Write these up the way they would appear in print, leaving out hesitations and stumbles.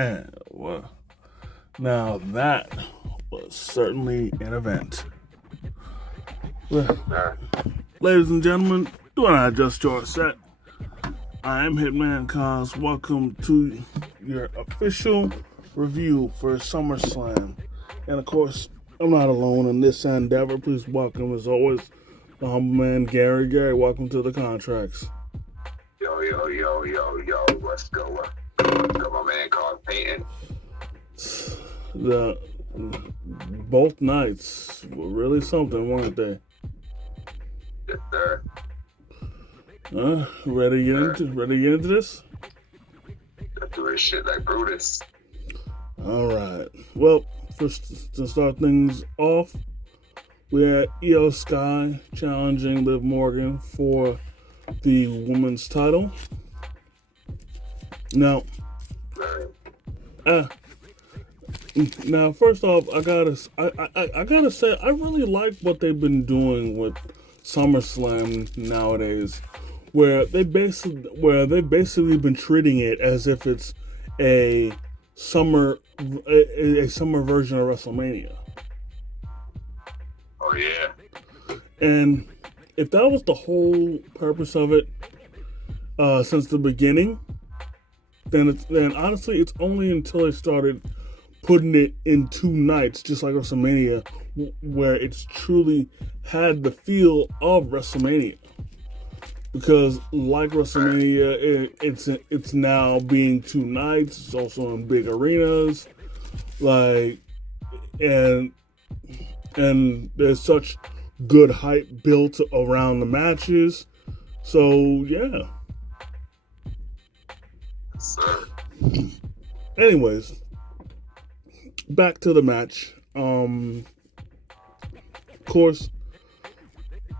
Man, well, now that was certainly an event. Well, ladies and gentlemen, do not adjust your set. I am Hitman Cos. Welcome to your official review for SummerSlam. And of course, I'm not alone in this endeavor. Please welcome, as always, the humble man, Gary. Gary, welcome to the contracts. Yo, let's go. My man called Peyton. Both nights were really something, weren't they? Yes, sir. Ready to get into this? Let's do this shit like Brutus. All right. Well, first to start things off, we had Io Sky challenging Liv Morgan for the women's title. Now, first off, I gotta say, I really like what they've been doing with SummerSlam nowadays, where they've basically been treating it as if it's a summer version of WrestleMania. Oh yeah. And if that was the whole purpose of it since the beginning, then honestly, it's only until they started putting it in two nights, just like WrestleMania, where it's truly had the feel of WrestleMania. Because like WrestleMania, it's now being two nights. It's also in big arenas, and there's such good hype built around the matches. So yeah. Anyways, back to the match. Of course,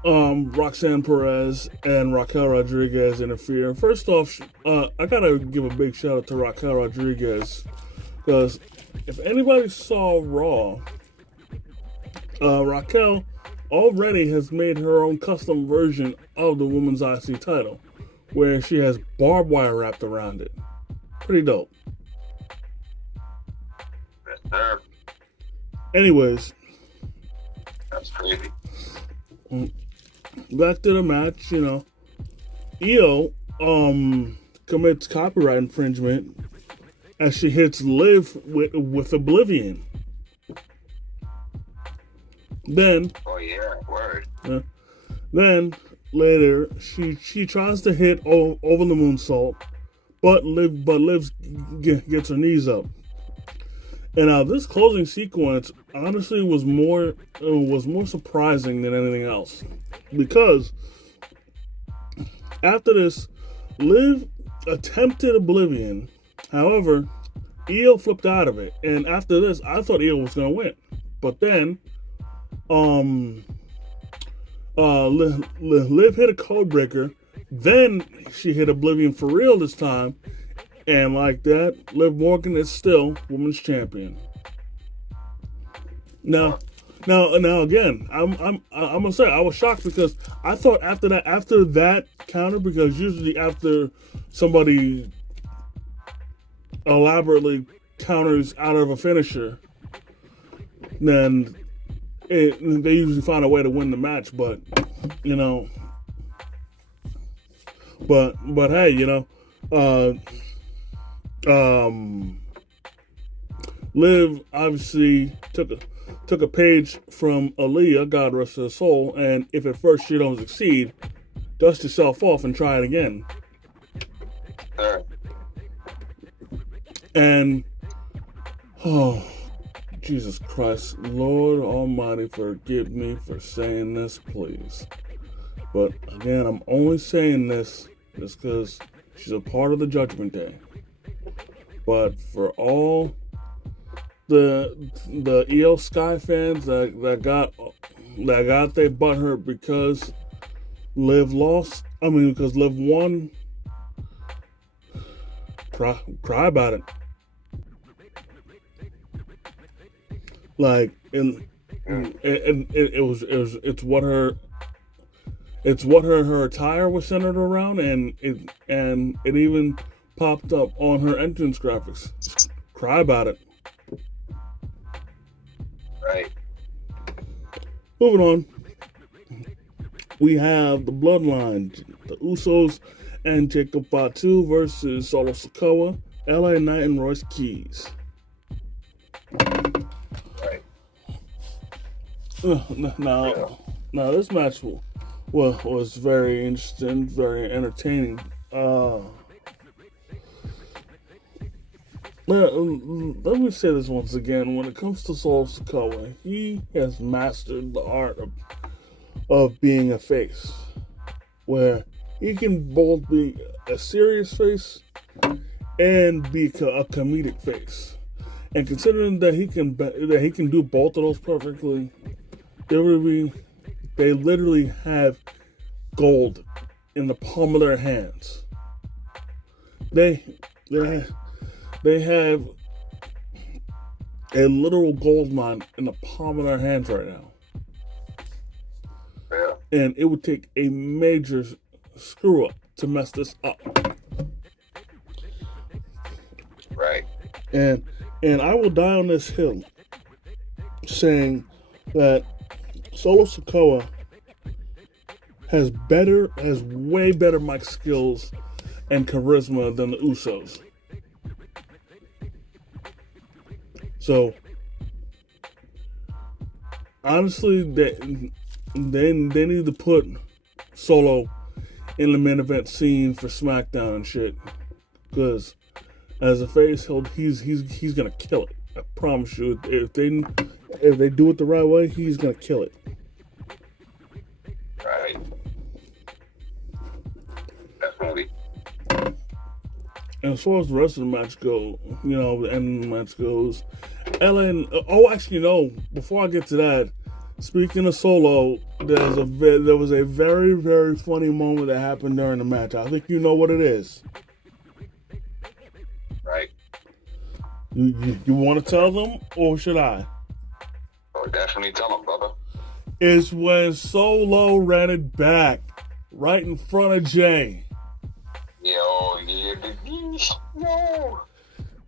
Roxanne Perez and Raquel Rodriguez interfere. First off, I gotta give a big shout out to Raquel Rodriguez, because if anybody saw Raw, Raquel already has made her own custom version of the women's IC title, where she has barbed wire wrapped around it. Pretty dope. Anyways, that's crazy. Back to the match, Io commits copyright infringement as she hits Liv with Oblivion. Then, oh yeah, word. Then later she tries to hit over the moonsault, but Liv gets her knees up. And now this closing sequence honestly was more surprising than anything else, because after this, Liv attempted Oblivion. However, Io flipped out of it, and after this, I thought Io was gonna win. But then, Liv hit a code breaker. Then she hit Oblivion for real this time. And like that, Liv Morgan is still women's champion. Now again, I'm gonna say I was shocked, because I thought after that counter, because usually after somebody elaborately counters out of a finisher, then they usually find a way to win the match. But hey, Liv obviously took a page from Aaliyah, God rest her soul, and if at first you don't succeed, dust yourself off and try it again. And oh, Jesus Christ, Lord Almighty, forgive me for saying this, please. But again, I'm only saying this just because she's a part of the Judgment Day. But for all the Io Sky fans that got their butt hurt because Liv lost, because Liv won, cry about it. It's what her attire was centered around, and it even popped up on her entrance graphics. cry about it. Right. Moving on. We have the Bloodline, the Usos and Jacob Fatu versus Solo Sikoa, LA Knight, and Royce Keys. Right. Now this match was very interesting, very entertaining. Let me say this once again. When it comes to Solo Sikoa, he has mastered the art of being a face, where he can both be a serious face and be a comedic face. And considering that he can do both of those perfectly, they literally have gold in the palm of their hands. They have a literal gold mine in the palm of their hands right now. Yeah. And it would take a major screw up to mess this up. Right. And I will die on this hill saying that Solo Sikoa has way better mic skills and charisma than the Usos. So honestly, they need to put Solo in the main event scene for SmackDown and shit, because as a face, he's gonna kill it. I promise you. If they do it the right way, he's gonna kill it. Right. Definitely. And as far as the rest of the match goes, the end of the match goes, before I get to that, speaking of Solo, there was a very, very funny moment that happened during the match. I think you know what it is. Right. You want to tell them, or should I? Oh, definitely tell them, brother. It's when Solo ran it back right in front of Jay. Yo.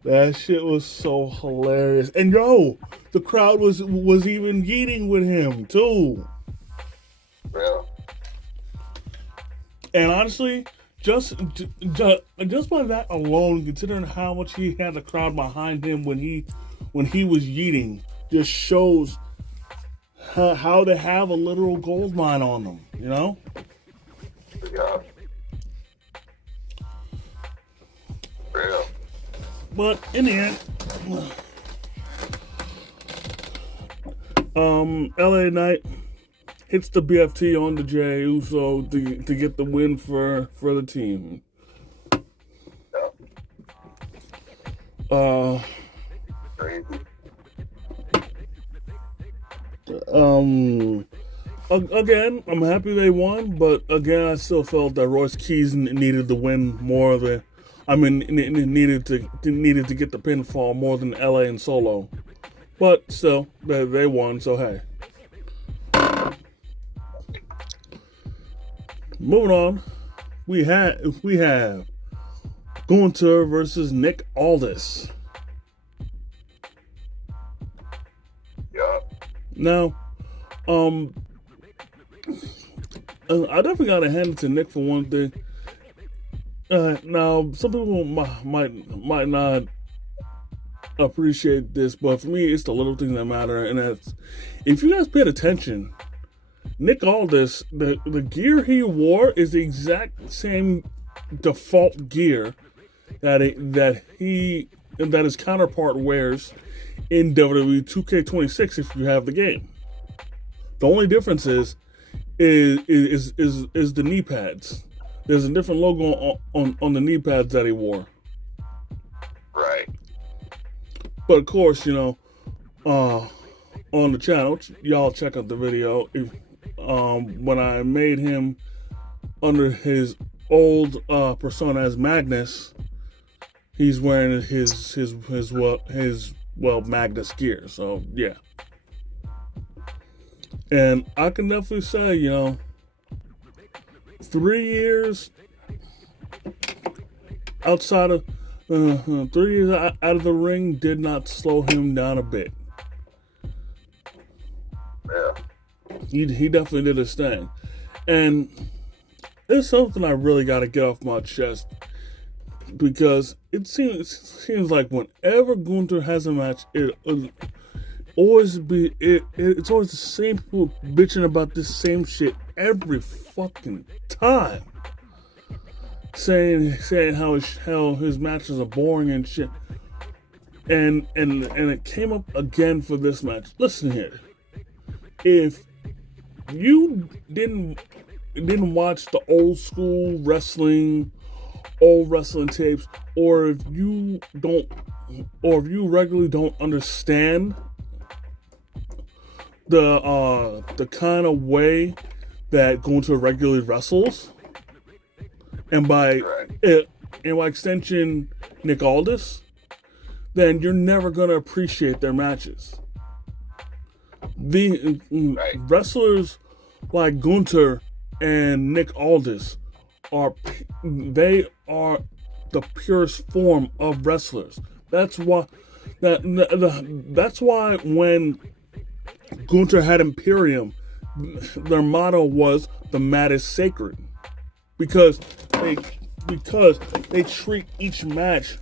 That shit was so hilarious. And the crowd was even yeeting with him too. Real. And honestly, just by that alone, considering how much he had the crowd behind him when he was yeeting, just shows how they have a literal gold mine on them. Yeah. Real. But in the end, LA Knight hits the BFT on the Jey Uso to get the win for the team. Crazy. Again, I'm happy they won, but again, I still felt that Royce Keys needed to win more than. Needed to get the pinfall more than LA and Solo, but still, they won. So hey. Moving on, we have Gunther versus Nick Aldis. Yeah. Now, I definitely gotta hand it to Nick for one thing. Now, some people might not appreciate this, but for me, it's the little things that matter, and that's, if you guys paid attention, Nick Aldis, the gear he wore is the exact same default gear that his counterpart wears in WWE 2K26 if you have the game. The only difference is the knee pads. There's a different logo on the knee pads that he wore. Right. But of course, on the channel, y'all check out the video. When I made him under his old persona as Magnus, he's wearing his Magnus gear. So yeah. And I can definitely say, 3 years outside of 3 years out of the ring did not slow him down a bit. Yeah. He definitely did his thing. And it's something I really got to get off my chest, because it seems like whenever Gunther has a match, it's always the same people bitching about this same shit every fucking time, saying how his matches are boring and shit. And it came up again for this match. Listen here, if you didn't watch the old wrestling tapes, or if you regularly don't understand the kind of way that Gunther regularly wrestles, and by extension Nick Aldis, then you're never gonna appreciate their matches. The wrestlers like Gunther and Nick Aldis are the purest form of wrestlers. That's why when Gunther had Imperium, their motto was "the mat is sacred," because they treat each match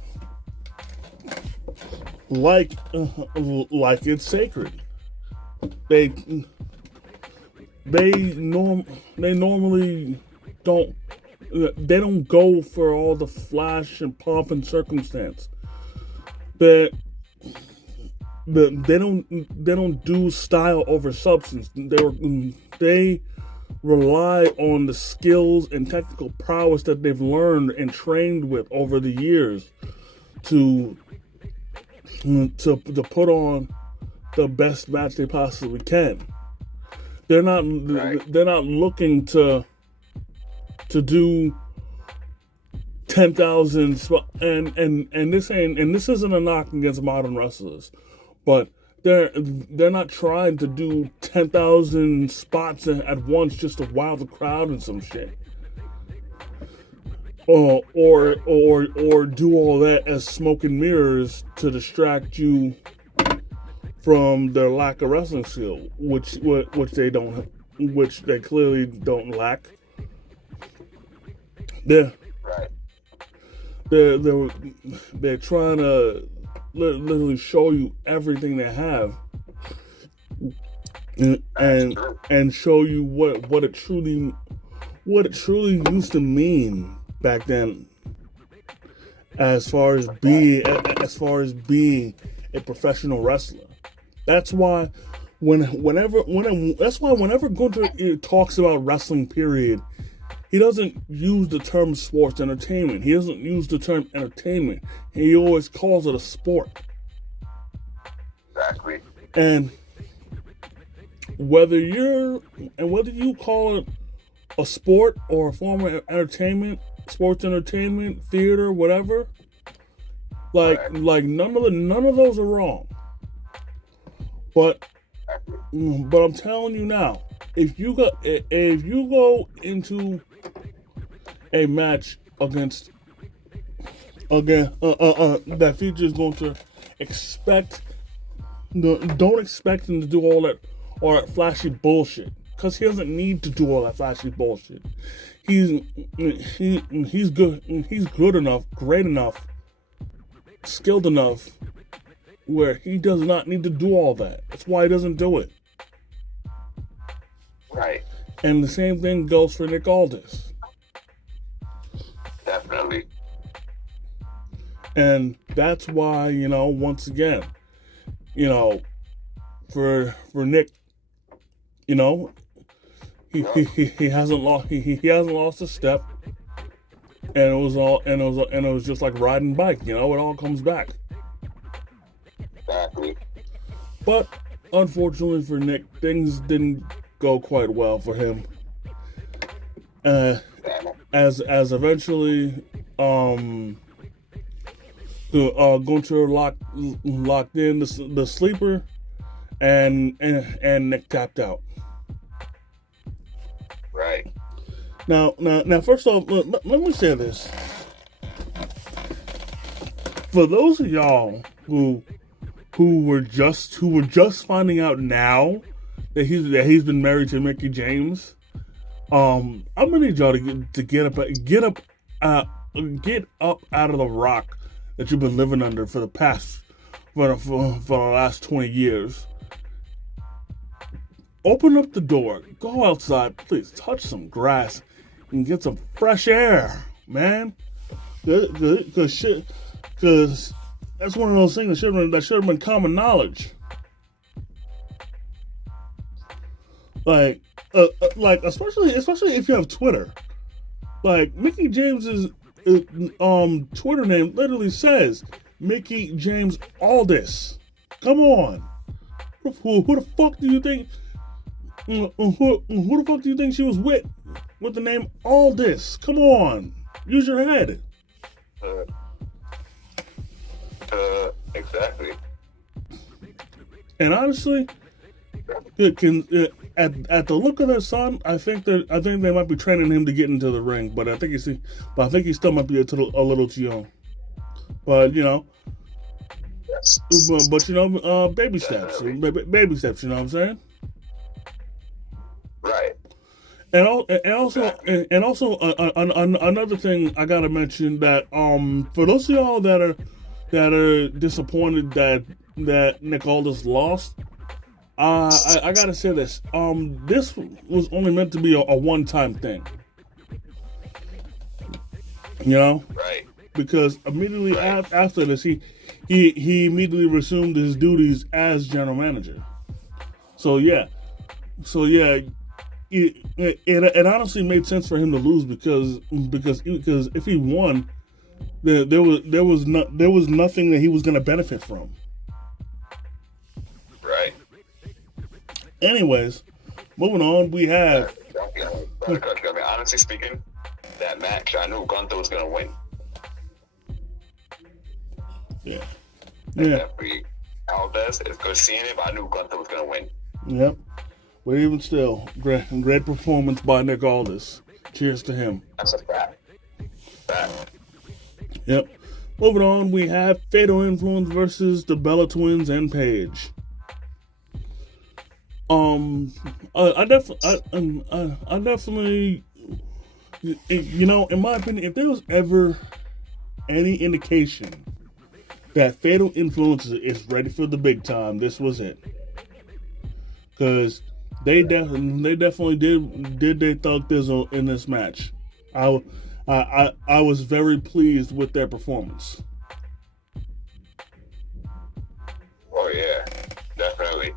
like it's sacred. They normally don't go for all the flash and pomp and circumstance. They don't do style over substance. They rely on the skills and technical prowess that they've learned and trained with over the years to put on the best match they possibly can. They're not looking to do 10,000 and this isn't a knock against modern wrestlers, but they're not trying to do 10,000 spots at once just to wow the crowd and some shit. Or do all that as smoke and mirrors to distract you from their lack of wrestling skill, which they clearly don't lack. They're trying to literally show you everything they have, and show you what it truly used to mean back then, as far as being a professional wrestler. That's why whenever Gunther talks about wrestling, period, he doesn't use the term sports entertainment. He doesn't use the term entertainment. He always calls it a sport. Exactly. And whether you call it a sport or a form of entertainment, sports entertainment, theater, whatever, like none of those are wrong. But I'm telling you now, if you go into a match that features Gunther, don't expect him to do all that flashy bullshit, because he doesn't need to do all that flashy bullshit. He's good enough, great enough, skilled enough, where he does not need to do all that. That's why he doesn't do it. Right. And the same thing goes for Nick Aldis. Definitely. And that's why, once again, for Nick, he hasn't lost a step, and it was just like riding a bike. It all comes back. Exactly. But unfortunately for Nick, things didn't go quite well for him. As eventually, Gunther locked in the sleeper, and Nick tapped out. Right. Now, first off, let me say this. For those of y'all who were just finding out now that he's been married to Mickey James, I'm gonna need y'all to get up out of the rock that you've been living under for the last 20 years. Open up the door, go outside, please touch some grass and get some fresh air, man. Because that's one of those things that should have been common knowledge. Like especially if you have Twitter. Like Mickey James's Twitter name literally says Mickey James Aldis. Come on, who the fuck do you think? Who the fuck do you think she was with the name Aldis? Come on, use your head. Exactly. And honestly, at the look of their son, I think they might be training him to get into the ring, but I think he still might be a little too young. But you know, baby steps, baby steps. You know what I'm saying? Right. And also, another thing I gotta mention that for those of y'all that are disappointed that Nick Aldis lost, I gotta say this. This was only meant to be a one-time thing. You know? Right. Because immediately after this, he immediately resumed his duties as general manager. So yeah. It honestly made sense for him to lose because if he won, there was nothing that he was going to benefit from. Right. Anyways, moving on, we have. Honestly speaking, that match, I knew Gunther was going to win. Yeah. Aldez, it's good seeing it, but I knew Gunther was going to win. Yep. But even still, great performance by Nick Aldis. Cheers to him. That's a fact. Yep. Moving on, we have Fatal Influence versus the Bella Twins and Paige. I definitely, you know, in my opinion, if there was ever any indication that Fatal Influence is ready for the big time, this was it. Because they definitely did their thug thizzle in this match. I was very pleased with their performance. Oh yeah, definitely.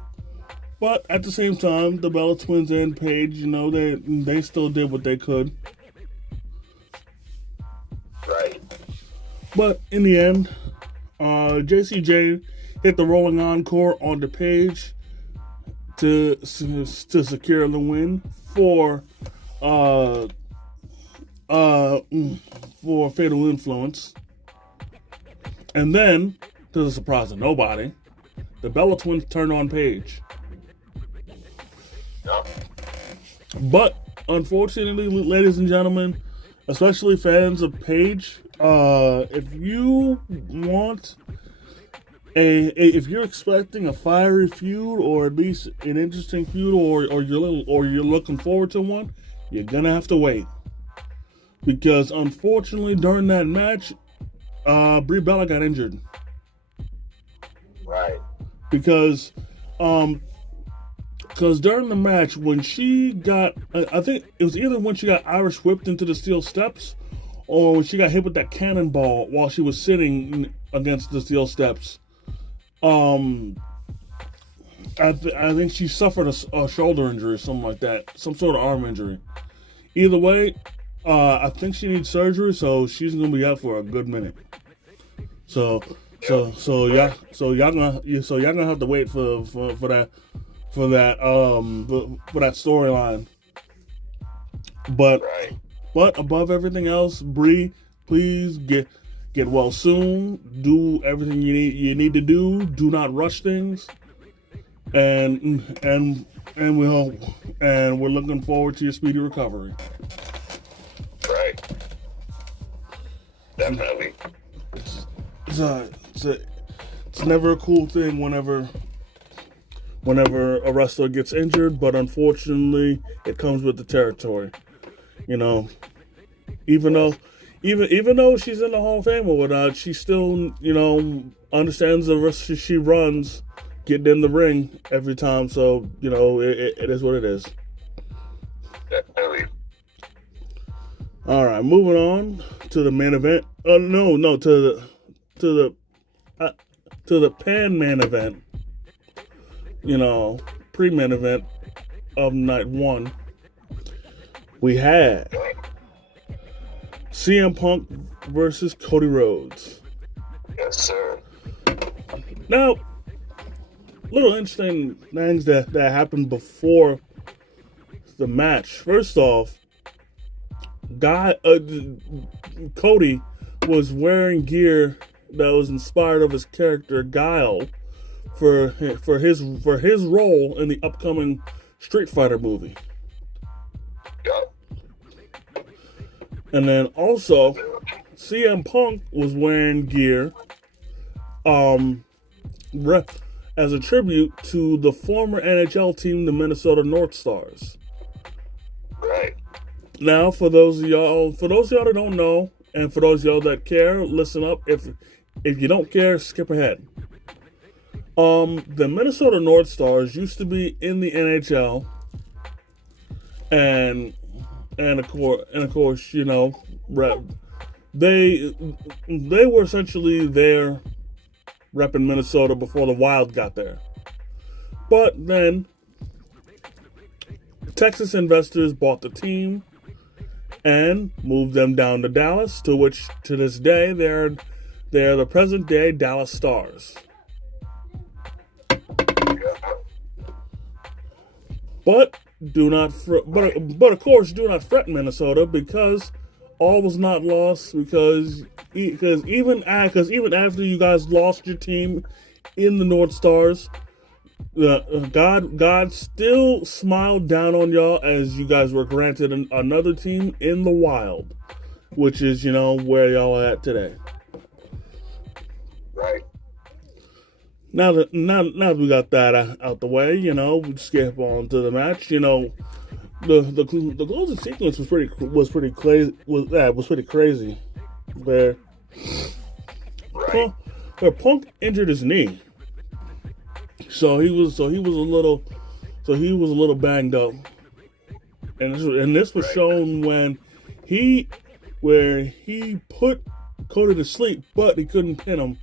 But at the same time, the Bella Twins and Paige, you know, they still did what they could. Right. But in the end, JCJ hit the rolling encore on the Paige to secure the win for Fatal Influence. And then, to the surprise of nobody, the Bella Twins turned on Paige. Yep. But unfortunately, ladies and gentlemen, especially fans of Paige, if you want if you're expecting a fiery feud or at least an interesting feud, or you're looking forward to one, you're gonna have to wait. Because unfortunately, during that match, Brie Bella got injured. Right. Because during the match, when she got, I think it was either when she got Irish whipped into the steel steps, or when she got hit with that cannonball while she was sitting against the steel steps. I think she suffered a shoulder injury or something like that, some sort of arm injury. Either way, I think she needs surgery, so she's gonna be out for a good minute. So y'all gonna have to wait for that storyline. But above everything else, Bree, please get well soon. Do everything you need to do. Do not rush things. And we're looking forward to your speedy recovery. Right. Definitely. it's never a cool thing whenever a wrestler gets injured, but unfortunately, it comes with the territory. You know, even though she's in the Hall of Fame or whatnot, she still, understands the risk she runs getting in the ring every time. So, it is what it is. Definitely. All right, moving on to the main event. To the pan main event. Pre-main event of night one. We had CM Punk versus Cody Rhodes. Yes, sir. Now, little interesting things that happened before the match. First off, Cody was wearing gear that was inspired of his character Guile for his role in the upcoming Street Fighter movie. Yep. And then also, CM Punk was wearing gear as a tribute to the former NHL team, the Minnesota North Stars. Right. Now, for those of y'all that don't know, and for those of y'all that care, listen up. If you don't care, skip ahead. The Minnesota North Stars used to be in the NHL, and of course, they were essentially there repping Minnesota before the Wild got there. But then Texas investors bought the team and moved them down to Dallas, to which to this day they're the present day Dallas Stars. But of course, do not fret, Minnesota, because all was not lost. Because even after you guys lost your team in the North Stars, God still smiled down on y'all as you guys were granted another team in the Wild, which is where y'all are at today. Right. Now that we got that out the way, we skip on to the match. The closing sequence was pretty crazy. Where Punk injured his knee, so he was a little banged up, and this was shown when he put Cody to sleep, but he couldn't pin him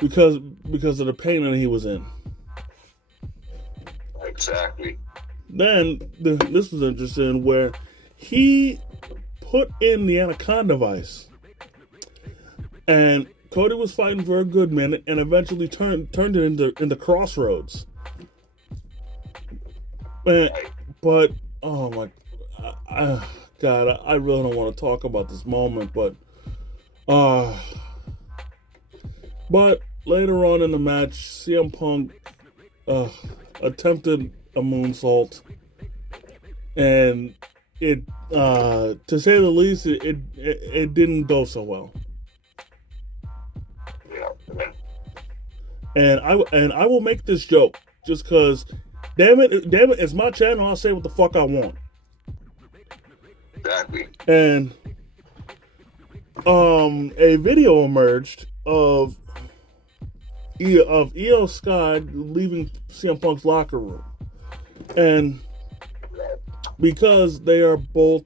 because of the pain that he was in. Exactly. Then this was interesting, where he put in the Anaconda Vice, and Cody was fighting for a good minute, and eventually turned it into Crossroads. But oh my God, I really don't want to talk about this moment, but later on in the match, CM Punk attempted a moonsault, and it to say the least, it didn't go so well. Yeah. And I will make this joke just because, damn it, it's my channel. I'll say what the fuck I want. Exactly. And a video emerged of Io Sky leaving CM Punk's locker room, and because they are both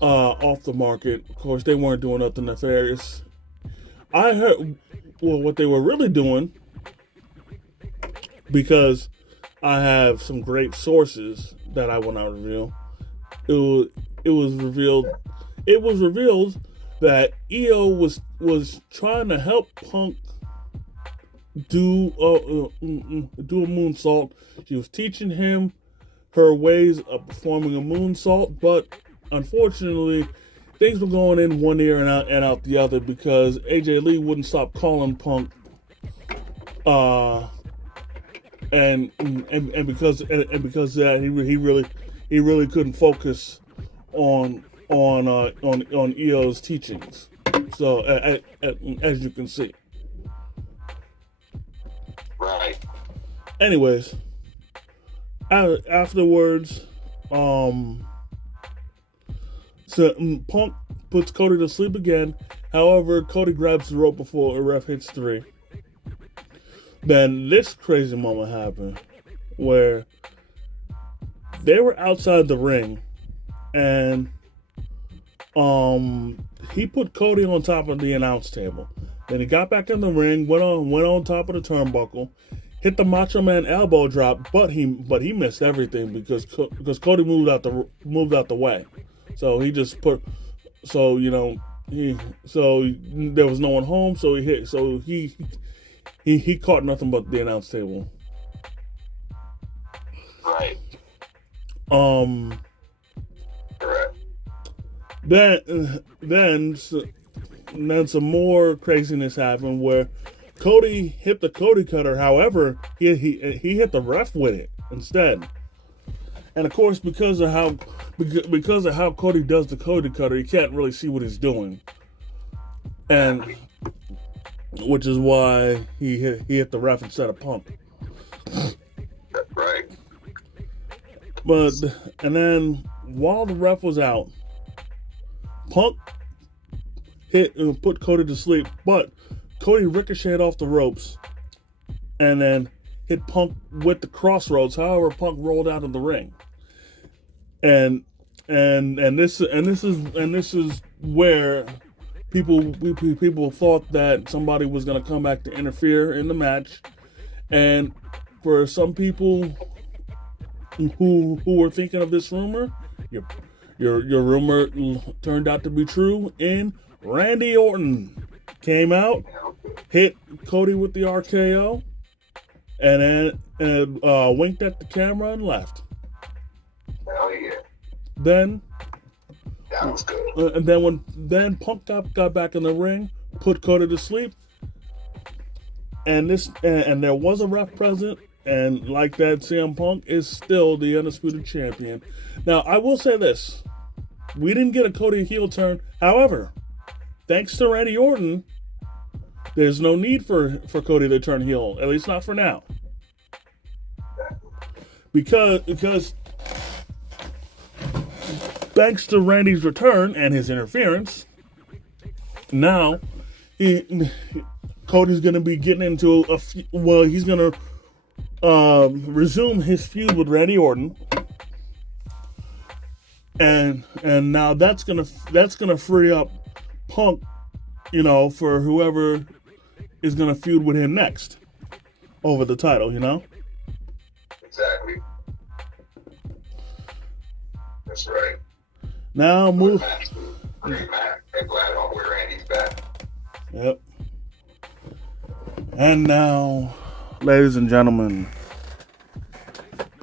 off the market, of course they weren't doing nothing nefarious. I heard what they were really doing, because I have some great sources that I will not reveal. It was revealed that Io was trying to help Punk do a moonsault. She was teaching him her ways of performing a moonsault, but unfortunately, things were going in one ear and out the other, because AJ Lee wouldn't stop calling Punk, and because of that, he really couldn't focus on Io's teachings. So as you can see. Right. Anyways, afterwards, so Punk puts Cody to sleep again. However, Cody grabs the rope before a ref hits 3. Then this crazy moment happened where they were outside the ring, and he put Cody on top of the announce table. Then he got back in the ring, went on top of the turnbuckle, hit the Macho Man elbow drop, but he missed everything because Cody moved out the way. So he just put, so you know, there was no one home, so he caught nothing but the announce table. Right. Correct. Then some more craziness happened where Cody hit the Cody Cutter. However, he hit the ref with it instead. And of course, because of how Cody does the Cody Cutter, he can't really see what he's doing, and which is why he hit the ref instead of Punk. Right. And then while the ref was out, Punk put Cody to sleep, but Cody ricocheted off the ropes and then hit Punk with the crossroads. However, Punk rolled out of the ring, and this is where people thought that somebody was going to come back to interfere in the match, and for some people who were thinking of this rumor, your rumor turned out to be true, and Randy Orton came out, hit Cody with the RKO, and then winked at the camera and left. Hell yeah. Then that was good. And then Punk got back in the ring, put Cody to sleep, and there was a ref present. And like that, CM Punk is still the undisputed champion. Now, I will say this. We didn't get a Cody heel turn. However, thanks to Randy Orton, there's no need for Cody to turn heel. At least not for now. Because thanks to Randy's return and his interference, now Cody's going to be getting into he's going to resume his feud with Randy Orton, and now that's gonna free up Punk, for whoever is gonna feud with him next over the title, Exactly. That's right. Now move. Great match. I'm glad where Randy's back. Yep. And now, ladies and gentlemen,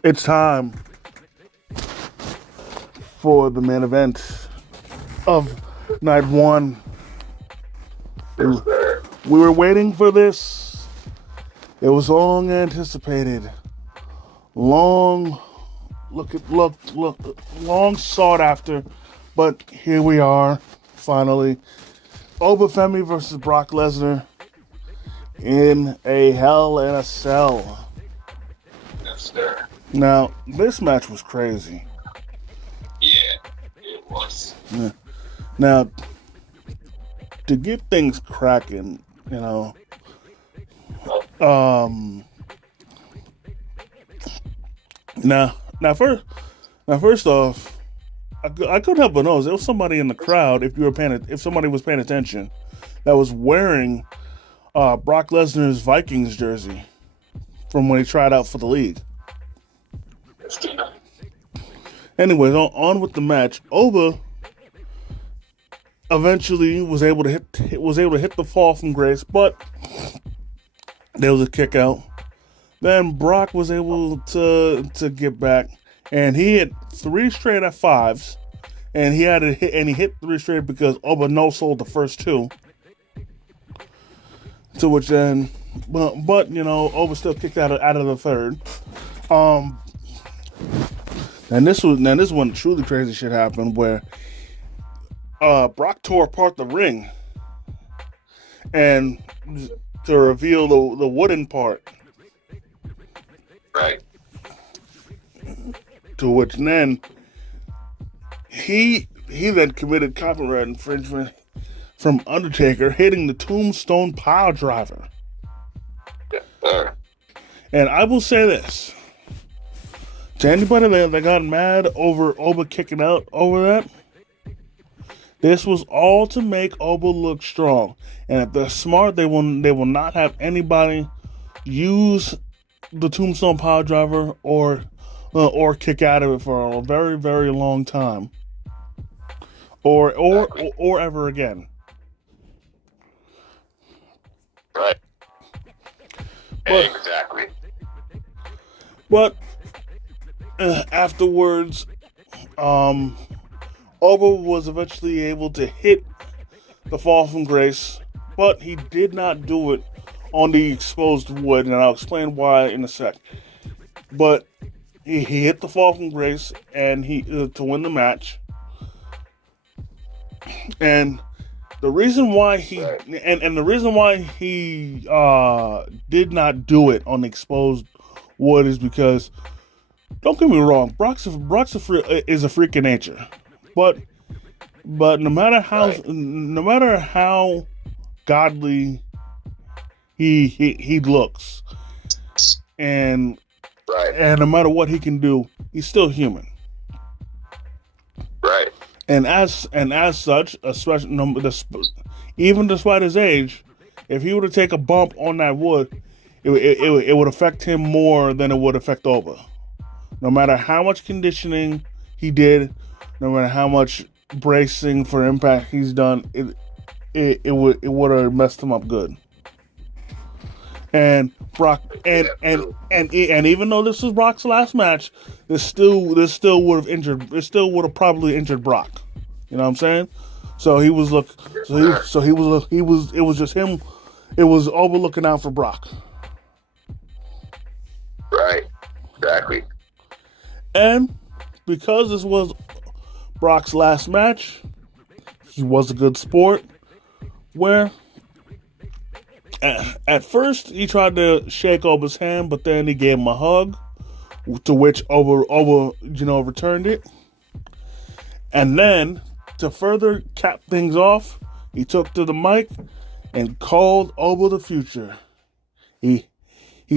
it's time for the main event of night 1. We were waiting for this. It was long anticipated, long sought after, but here we are, finally. Obafemi versus Brock Lesnar in a Hell in a Cell. Yes, sir. Now, this match was crazy. Yeah, it was. Yeah. Now, to get things cracking, now first off, I couldn't help but notice there was somebody in the crowd, if somebody was paying attention, that was wearing Brock Lesnar's Vikings jersey from when he tried out for the league. Anyways, on with the match. Oba eventually was able to hit the fall from grace, but there was a kick out. Then Brock was able to get back, and he hit 3 straight F5s, and he hit 3 straight because Oba no-sold the first 2. To which then, but Oba still kicked out of the third. And this is when truly crazy shit happened, where Brock tore apart the ring and to reveal the wooden part. Right. To which then he then committed copyright infringement from Undertaker hitting the Tombstone Pile Driver. Yes, sir. And I will say this to anybody that got mad over Oba kicking out over that. This was all to make Oba look strong, and if they're smart, they will not have anybody use the Tombstone Pile Driver or kick out of it for a very, very long time, or ever again. Right. Exactly. But afterwards, Oba was eventually able to hit the fall from grace, but he did not do it on the exposed wood, and I'll explain why in a sec. But he hit the fall from grace, and he to win the match. And the reason why he and the reason why he did not do it on the exposed wood is because, don't get me wrong, Brock's is a freak of nature. But no matter how godly he looks, and no matter what he can do, he's still human. Right. And as such, especially even despite his age, if he were to take a bump on that wood, it would affect him more than it would affect Oba. No matter how much conditioning he did, no matter how much bracing for impact he's done, it would have messed him up good. And Brock and even though this was Brock's last match, this still would have probably injured Brock. You know what I'm saying? So it was just him. It was Oba looking out for Brock. Right. Exactly. And because this was Brock's last match, he was a good sport, where at first he tried to shake Oba's hand, but then he gave him a hug, to which Oba returned it. And then, to further cap things off, he took to the mic and called Oba the future. He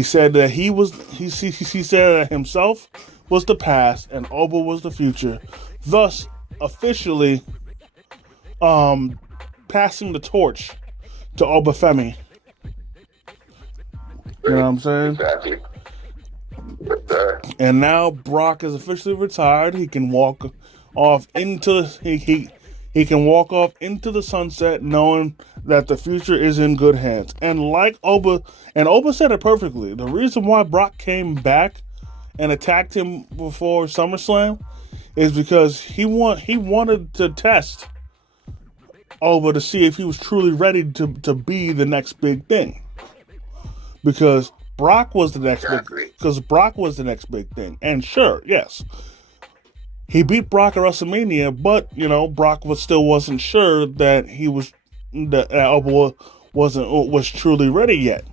said that he said that himself was the past and Oba was the future, thus officially passing the torch to Oba Femi. You know what I'm saying? Exactly. And now Brock is officially retired. He can walk off into he can walk off into the sunset, knowing that the future is in good hands. And like Oba said it perfectly. The reason why Brock came back and attacked him before SummerSlam is because he wanted to test Oba to see if he was truly ready to be the next big thing. Because Brock was the next big thing. And sure, yes, he beat Brock at WrestleMania, but Brock wasn't sure that Oba was truly ready yet.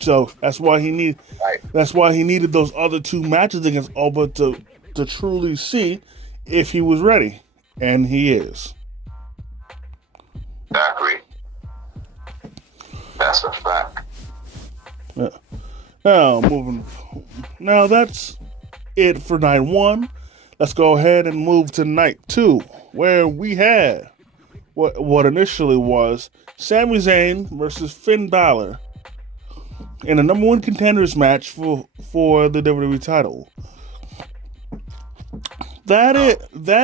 So that's why he needed those other two matches against Oba to truly see if he was ready, and he is. Exactly. That's a fact. Yeah. Now that's it for night one. Let's go ahead and move to night two, where we had what initially was Sami Zayn versus Finn Balor in a number one contenders match for the WWE title. That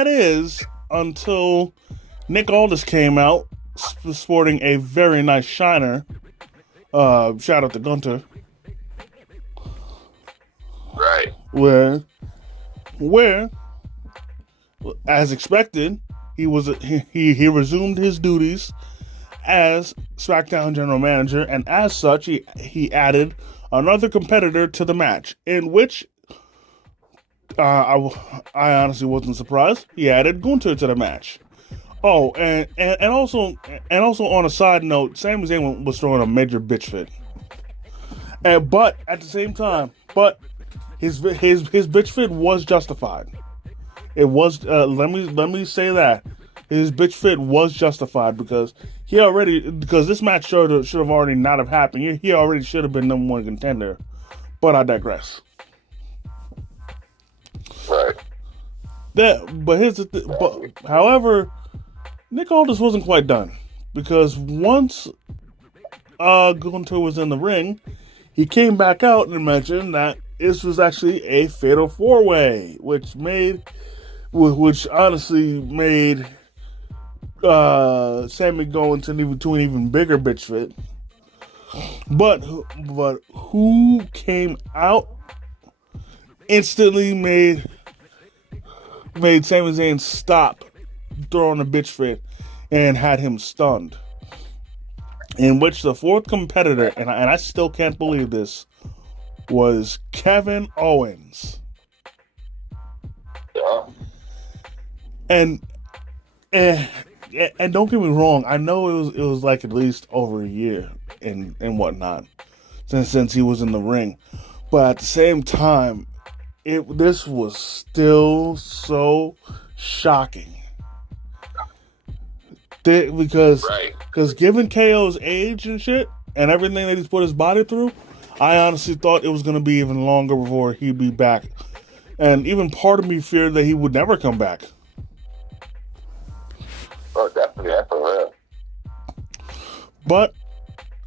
is until Nick Aldis came out sporting a very nice shiner. Shout out to Gunter. Right. Where, as expected, he resumed his duties as SmackDown General Manager, and as such, he added another competitor to the match, in which I honestly wasn't surprised. He added Gunther to the match. Oh, and also on a side note, Sami Zayn was throwing a major bitch fit. But at the same time, his bitch fit was justified. It was. Let me say that his bitch fit was justified because this match should have already not have happened. He already should have been number one contender. But I digress. Right. However, Nick Aldis wasn't quite done because once Gunther was in the ring, he came back out and mentioned that this was actually a fatal 4-way, which honestly made Sammy go into an even bigger bitch fit. But who came out instantly made Sami Zayn stop throwing a bitch fit and had him stunned. In which the fourth competitor, and I still can't believe this, was Kevin Owens. Yeah. And don't get me wrong, I know it was like at least over a year and whatnot since he was in the ring, but at the same time, this was still so shocking. Because given KO's age and shit and everything that he's put his body through, I honestly thought it was going to be even longer before he'd be back. And even part of me feared that he would never come back. Oh, definitely, that's for real. But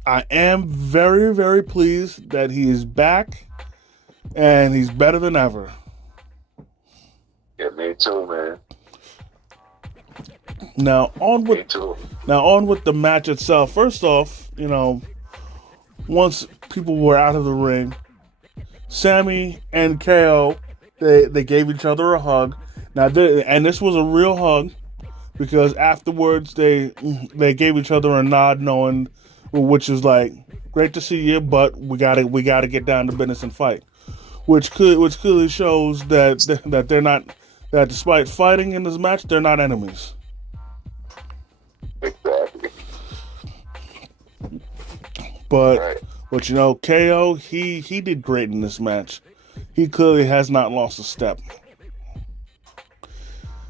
I am very, very pleased that he is back and he's better than ever. Yeah, me too, man. Now on with the match itself. First off, once people were out of the ring, Sammy and KO they gave each other a hug. Now and this was a real hug because afterwards they gave each other a nod, knowing which is like great to see you, but we gotta get down to business and fight. Which clearly shows that they're not, that despite fighting in this match, they're not enemies. Exactly. But KO he did great in this match. He clearly has not lost a step.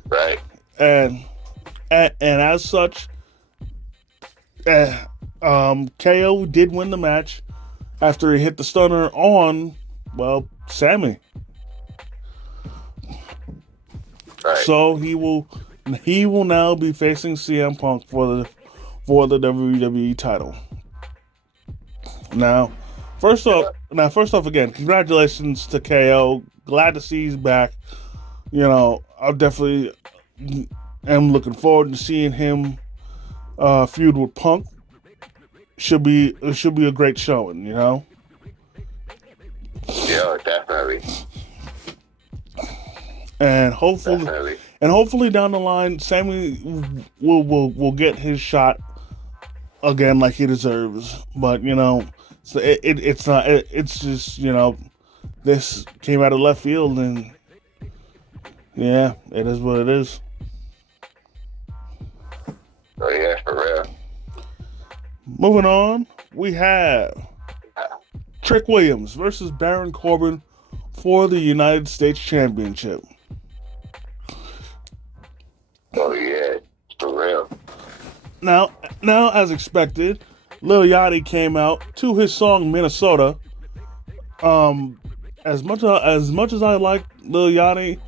Right. And as such, KO did win the match after he hit the stunner on, Sammy. Right. So he will now be facing CM Punk for the WWE title. Now, first off, again, congratulations to KO. Glad to see he's back. I definitely am looking forward to seeing him feud with Punk. It should be a great showing, Yeah, definitely. And hopefully down the line, Sammy will get his shot again like he deserves. But so it's not. It's just this came out of left field, and yeah, it is what it is. Oh yeah, for real. Moving on, we have Trick Williams versus Baron Corbin for the United States Championship. Oh yeah, for real. Now, as expected, Lil Yachty came out to his song Minnesota. As much as I like Lil Yachty,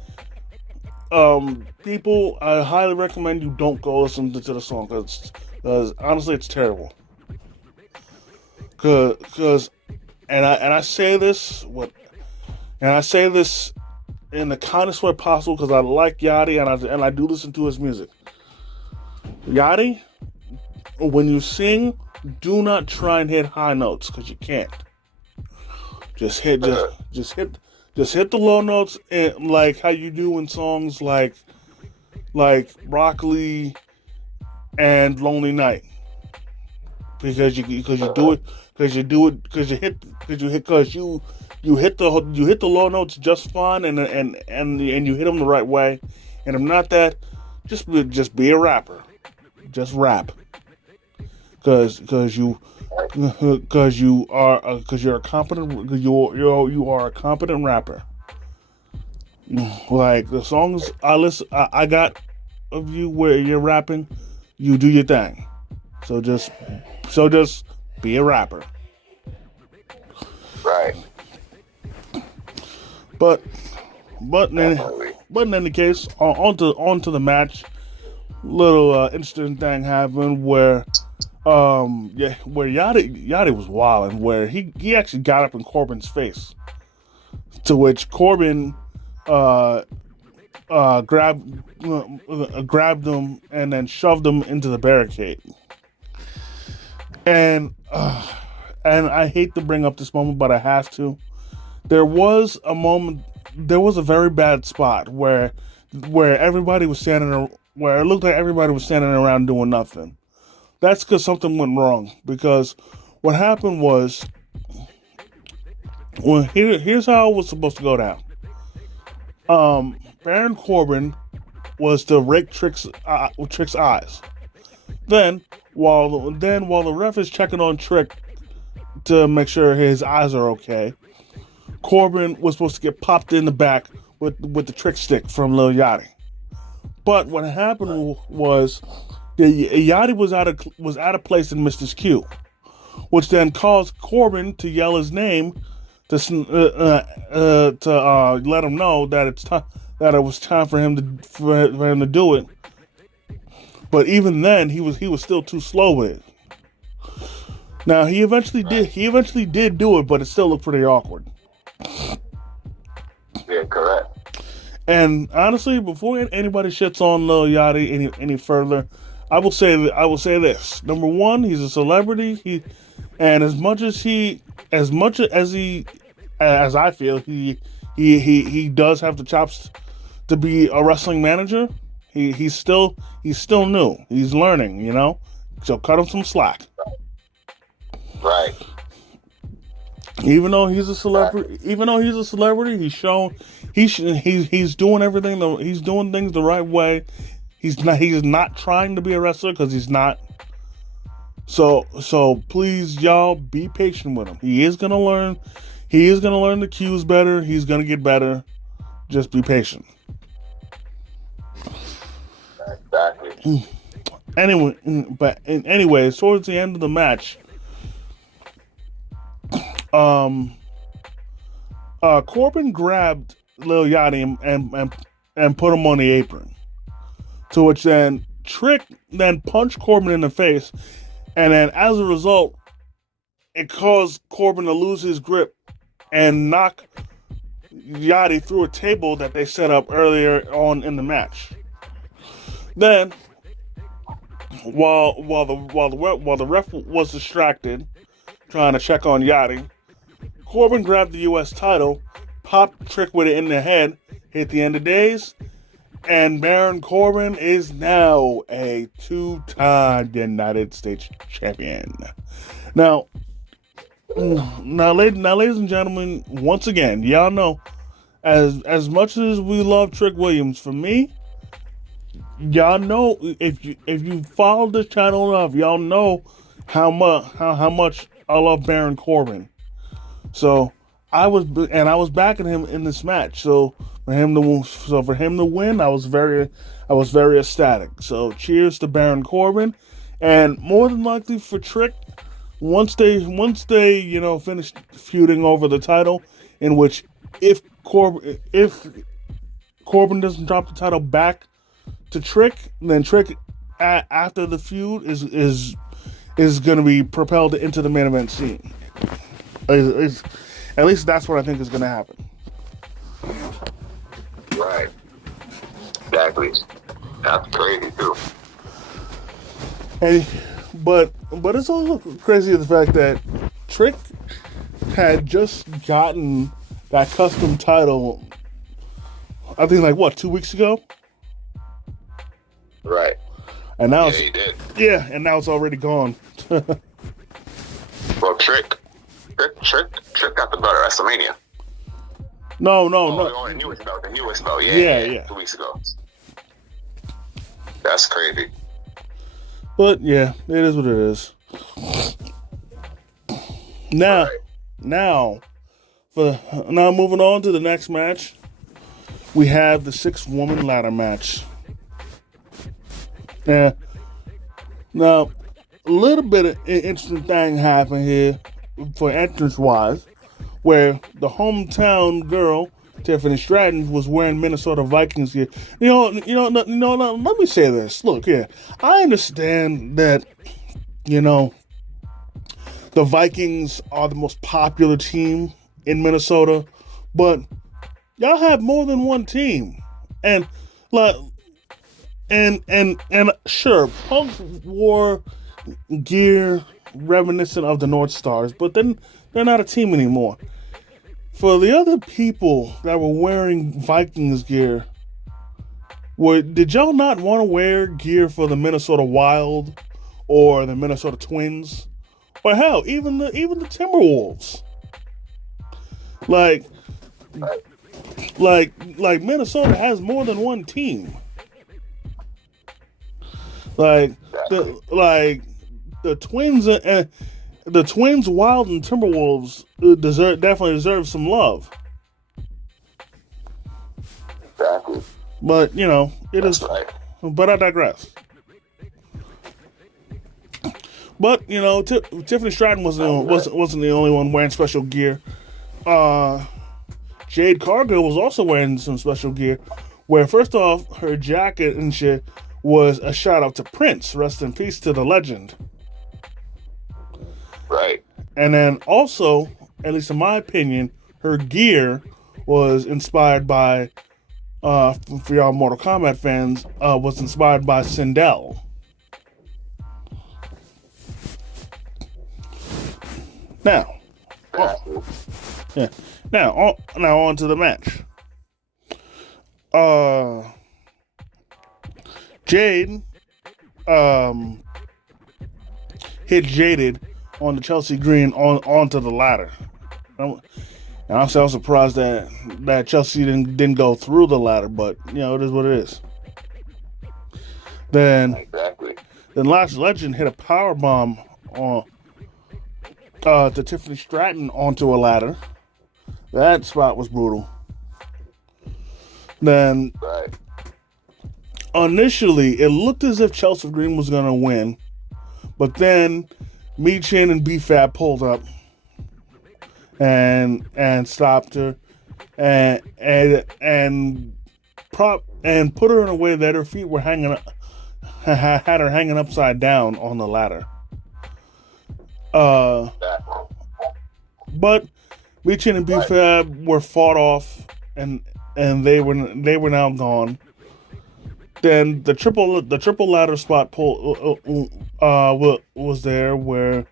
people, I highly recommend you don't go listen to the song because honestly, it's terrible. Cause I say this in the kindest way possible because I like Yachty and I do listen to his music. Yachty, when you sing, do not try and hit high notes because you can't. Just hit the low notes and like how you do in songs like Broccoli and Lonely Night. Because you hit the low notes just fine and you hit them the right way. And if not that, just be a rapper. Just rap, because you're a competent you are a competent rapper. Like the songs I got of you where you're rapping, you do your thing. So just be a rapper. Right. But in any case, on to the match. Little interesting thing happened where where Yachty was wilding, where he actually got up in Corbin's face, to which Corbin grabbed him and then shoved him into the barricade. And I hate to bring up this moment, but I have to. There was a very bad spot where everybody was where it looked like everybody was standing around doing nothing. That's because something went wrong. Because what happened was, here's how it was supposed to go down. Baron Corbin was to rake Trick's eyes. Then while the ref is checking on Trick to make sure his eyes are okay, Corbin was supposed to get popped in the back with the trick stick from Lil Yachty. But what happened was Yachty was out of place and missed his cue, which then caused Corbin to yell his name to let him know that it was time for him to do it. But even then, he was still too slow with it. Now he eventually did do it, but it still looked pretty awkward. Yeah, correct. And honestly, before anybody shits on Lil Yachty any further, I will say this. Number one, he's a celebrity. As I feel he does have the chops to be a wrestling manager. He's still new. He's learning, you know. So cut him some slack. Right. Even though he's a celebrity, he's doing everything. He's doing things the right way. He's not trying to be a wrestler because he's not. So please, y'all, be patient with him. He is gonna learn. He is gonna learn the cues better. He's gonna get better. Just be patient. Exactly. Anyway, towards the end of the match, Corbin grabbed Lil Yachty and put him on the apron. To which then Trick then punched Corbin in the face, and then as a result, it caused Corbin to lose his grip and knock Yachty through a table that they set up earlier on in the match. Then, while the ref was distracted trying to check on Yachty, Corbin grabbed the U.S. title, popped Trick with it in the head, hit the end of days, and Baron Corbin is now a 2-time United States champion. Now, ladies and gentlemen, once again, y'all know, as much as we love Trick Williams, for me, y'all know, if you follow this channel enough, y'all know how much I love Baron Corbin. So I was backing him in this match. So for him to win, I was very ecstatic. So cheers to Baron Corbin, and more than likely for Trick, once they finish feuding over the title, in which if Corbin doesn't drop the title back to Trick, then Trick after the feud is going to be propelled into the main event scene. At least that's what I think is going to happen. Right. Exactly. That's crazy too. But it's also crazy the fact that Trick had just gotten that custom title, I think 2 weeks ago? Right. And now he did. Yeah, and now it's already gone. Well, Trick got the belt at WrestleMania. No. The newest belt. Yeah. 2 weeks ago. That's crazy. But yeah, it is what it is. Now, now, now moving on to the next match, we have the 6-woman ladder match. Yeah. Now, a little bit of interesting thing happened here for entrance-wise, where the hometown girl Tiffany Stratton was wearing Minnesota Vikings gear. Let me say this. Look, yeah, I understand that, the Vikings are the most popular team in Minnesota, but y'all have more than one team. And like and sure, Punk wore gear reminiscent of the North Stars, but then they're not a team anymore. For the other people that were wearing Vikings gear, did y'all not want to wear gear for the Minnesota Wild or the Minnesota Twins? Or hell, even the Timberwolves. Like Minnesota has more than one team. The Twins and the Twins, Wild, and Timberwolves definitely deserve some love. Exactly. But it is. Right. But I digress. But Tiffany Stratton wasn't the only one wearing special gear. Jade Cargill was also wearing some special gear. Where first off, her jacket and shit was a shout out to Prince. Rest in peace to the legend. Right. And then also, at least in my opinion, her gear was inspired by, for y'all Mortal Kombat fans, was inspired by Sindel. Now, now on to the match. Jade, hit Jaded on the Chelsea Green onto the ladder. And I was surprised that Chelsea didn't go through the ladder, but it is what it is. Then Last Legend hit a power bomb on to Tiffany Stratton onto a ladder. That spot was brutal. Then initially it looked as if Chelsea Green was gonna win, but then Michin and BFAB pulled up and stopped her and put her in a way that her feet were had her hanging upside down on the ladder. But Michin and BFAB were fought off and they were now gone. Then the triple ladder spot was there where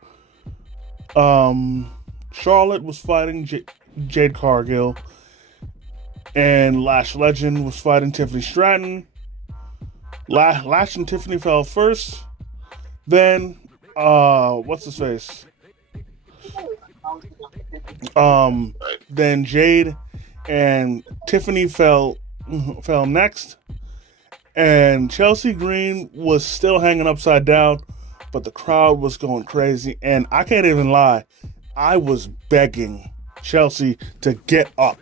Charlotte was fighting Jade Cargill and Lash Legend was fighting Tiffany Stratton. Lash and Tiffany fell first. Then what's his face? Then Jade and Tiffany fell next. And Chelsea Green was still hanging upside down, but the crowd was going crazy. And I can't even lie, I was begging Chelsea to get up.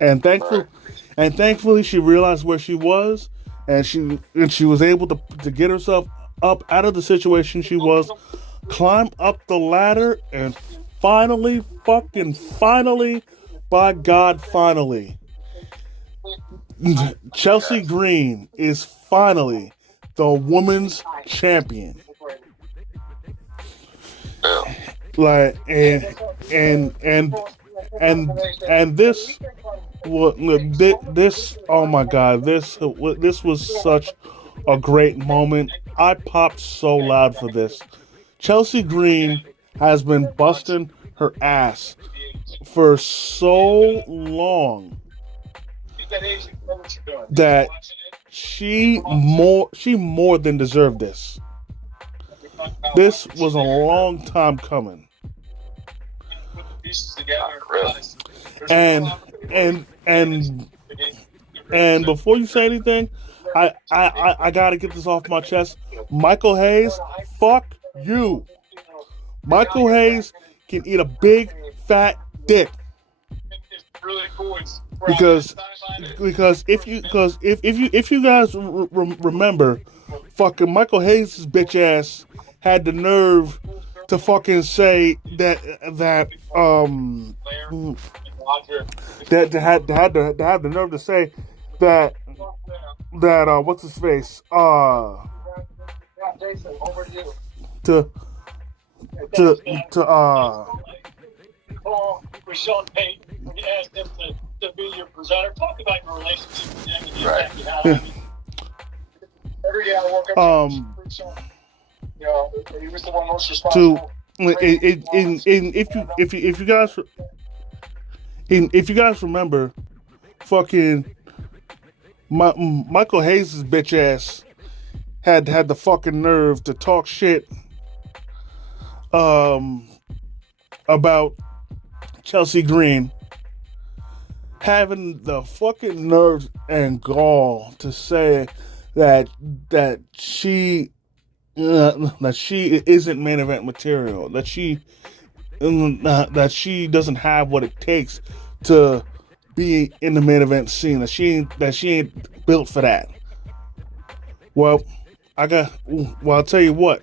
And thankfully she realized where she was, and she was able to get herself up out of the situation she was, climb up the ladder, and finally, by God, finally, Chelsea Green is finally the women's champion. Like and this oh my God, this was such a great moment. I popped so loud for this. Chelsea Green has been busting her ass for so long that she more than deserved this. This was a long time coming. And before you say anything, I gotta get this off my chest. Michael Hayes, fuck you. Michael Hayes can eat a big fat dick. Because if you guys remember, fucking Michael Hayes' bitch ass had the nerve to fucking say that had the nerve to say that what's his face to with Sean Payton when you asked him to be your presenter. Talk about your relationship with him and the impact you had on him. Every day I woke up you know, he was the one most responsible. If you guys remember, fucking Michael Hayes' bitch ass had the fucking nerve to talk shit about Chelsea Green, having the fucking nerve and gall to say that she isn't main event material, that she doesn't have what it takes to be in the main event scene, that she ain't built for that. Well, I'll tell you what.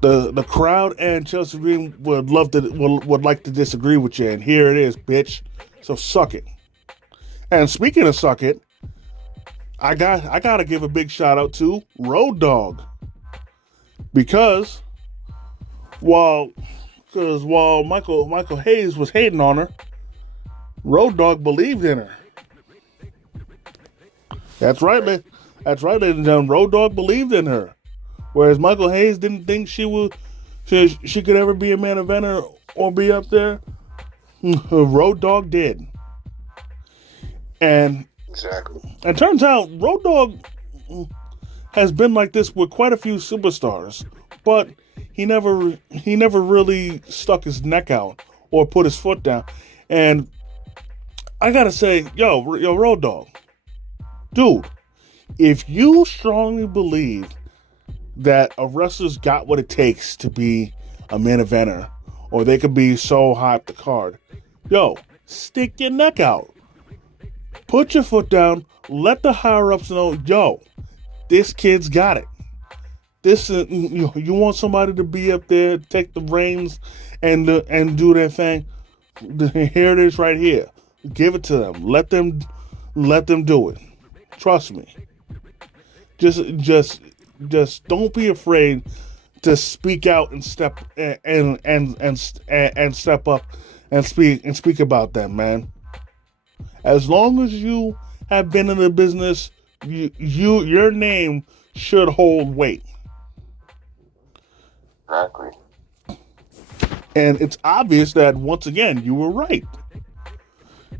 The crowd and Chelsea Green would like to disagree with you, and here it is, bitch. So suck it. And speaking of suck it, I gotta give a big shout out to Road Dogg, because while Michael Hayes was hating on her, Road Dogg believed in her. That's right, man. That's right, ladies and gentlemen. Road Dogg believed in her. Whereas Michael Hayes didn't think she could ever be a main eventer or be up there, Road Dogg did. And exactly. And turns out Road Dogg has been like this with quite a few superstars, but he never really stuck his neck out or put his foot down. And I gotta say, yo, Road Dogg, dude, if you strongly believe that a wrestler's got what it takes to be a main eventer, or they could be so high up the card, yo, stick your neck out. Put your foot down. Let the higher ups know, yo, this kid's got it. This you want somebody to be up there, take the reins, and do their thing. Here it is, right here. Give it to them. Let them do it. Trust me. Just don't be afraid to speak out and step step up and speak about them, man. As long as you have been in the business, your name should hold weight. Exactly. And it's obvious that once again you were right.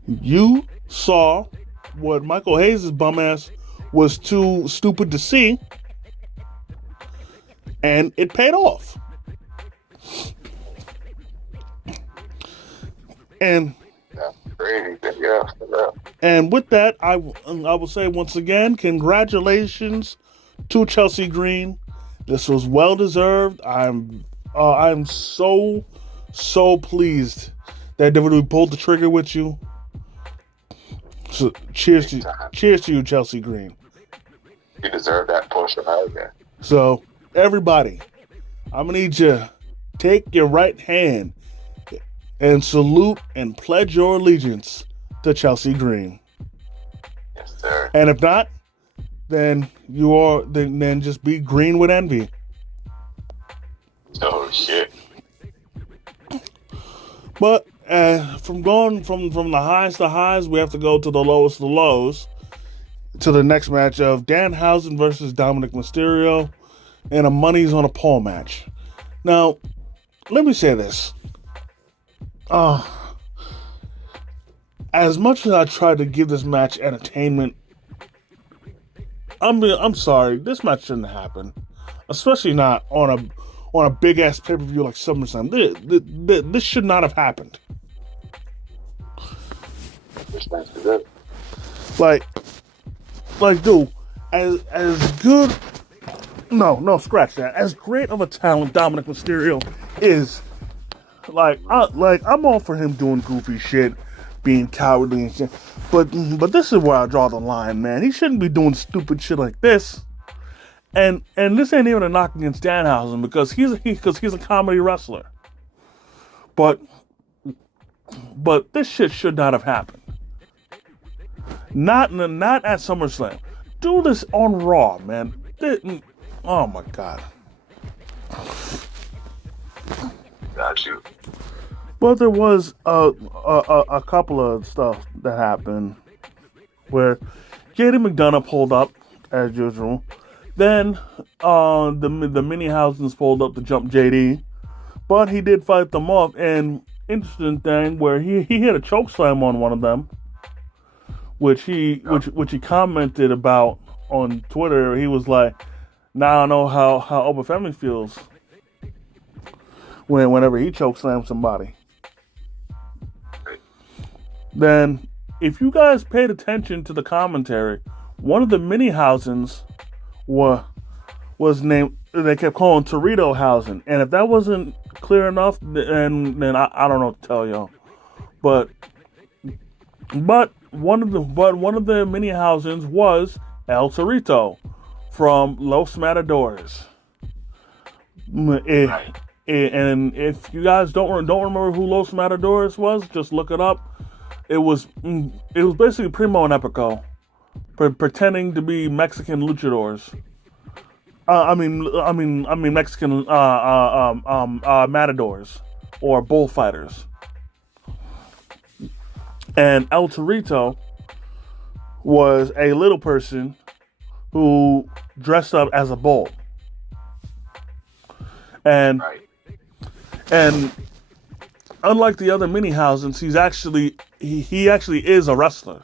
You saw what Michael Hayes' bum ass was too stupid to see, and it paid off. And yeah. And with that, I will say once again, congratulations to Chelsea Green. This was well deserved. I'm so pleased that WWE pulled the trigger with you. So cheers to you, Chelsea Green. You deserve that push of hell, yeah. So everybody, I'm gonna need you to take your right hand and salute and pledge your allegiance to Chelsea Green. Yes, sir. And if not, then then just be green with envy. Oh shit. But from the highs to highs, we have to go to the lowest to lows, to the next match of Danhausen versus Dominic Mysterio in a money's on a pole match. Now, let me say this. As much as I tried to give this match entertainment, I'm sorry, this match shouldn't happen, especially not on a big ass pay-per-view like SummerSlam. This should not have happened. This match is good. Like, like, dude, as good. No, scratch that. As great of a talent Dominic Mysterio is, I'm all for him doing goofy shit, being cowardly and shit. But this is where I draw the line, man. He shouldn't be doing stupid shit like this. And this ain't even a knock against Danhausen because he's a comedy wrestler. But this shit should not have happened. Not at SummerSlam. Do this on Raw, man. Oh my God. Got you. But there was a couple of stuff that happened where JD McDonough pulled up as usual. Then the Mini-Housens pulled up to jump JD, but he did fight them off. And interesting thing where he hit a choke slam on one of them, which he commented about on Twitter. He was like, "Now I know how Oba Femi feels whenever he choke slams somebody." Then, if you guys paid attention to the commentary, one of the Mini-Housens was named. They kept calling Torito-Hausen, and if that wasn't clear enough, then I don't know what to tell y'all. But one of the Mini-Housens was El Torito from Los Matadores. And if you guys don't remember who Los Matadores was, just look it up. It was basically Primo and Epico pretending to be Mexican luchadors. I mean Mexican matadors or bullfighters. And El Torito was a little person who dressed up as a bull. And unlike the other Mini-Housens, he actually is a wrestler,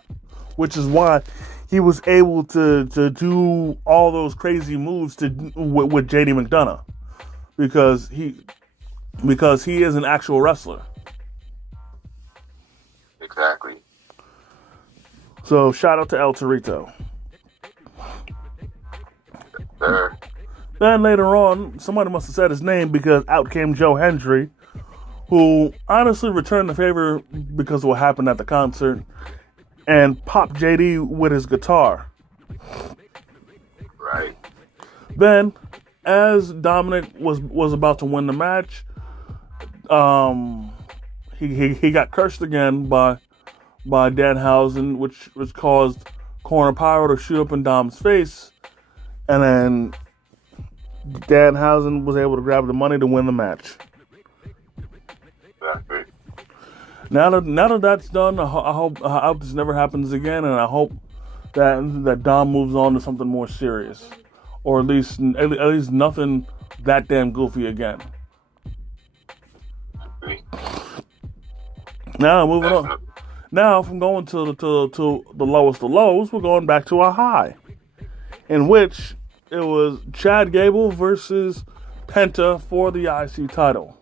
which is why he was able to do all those crazy moves with JD McDonough, because he is an actual wrestler. Exactly. So shout out to El Torito. Sure. Then later on, somebody must have said his name because out came Joe Hendry, who honestly returned the favor because of what happened at the concert, and popped JD with his guitar. Right. Then, as Dominic was about to win the match, he got cursed again by Danhausen, which caused Corner Pyro to shoot up in Dom's face, and then Danhausen was able to grab the money to win the match. Exactly. Now that that's done, I hope this never happens again, and I hope that Dom moves on to something more serious, or at least nothing that damn goofy again. Now moving on. Now from going to the lowest of lows, we're going back to a high, in which it was Chad Gable versus Penta for the IC title.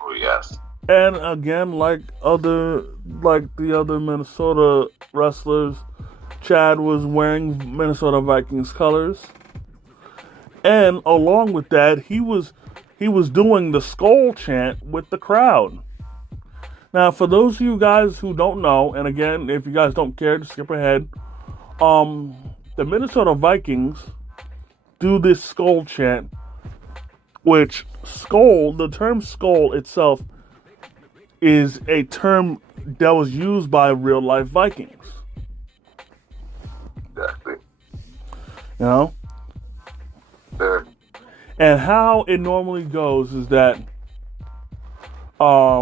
Oh yes. And again, like the other Minnesota wrestlers, Chad was wearing Minnesota Vikings colors. And along with that, he was doing the skull chant with the crowd. Now, for those of you guys who don't know, and again, if you guys don't care, just skip ahead. The Minnesota Vikings do this skull chant, which the term skull itself is a term that was used by real life Vikings. Exactly. You know? Sure. And how it normally goes is that a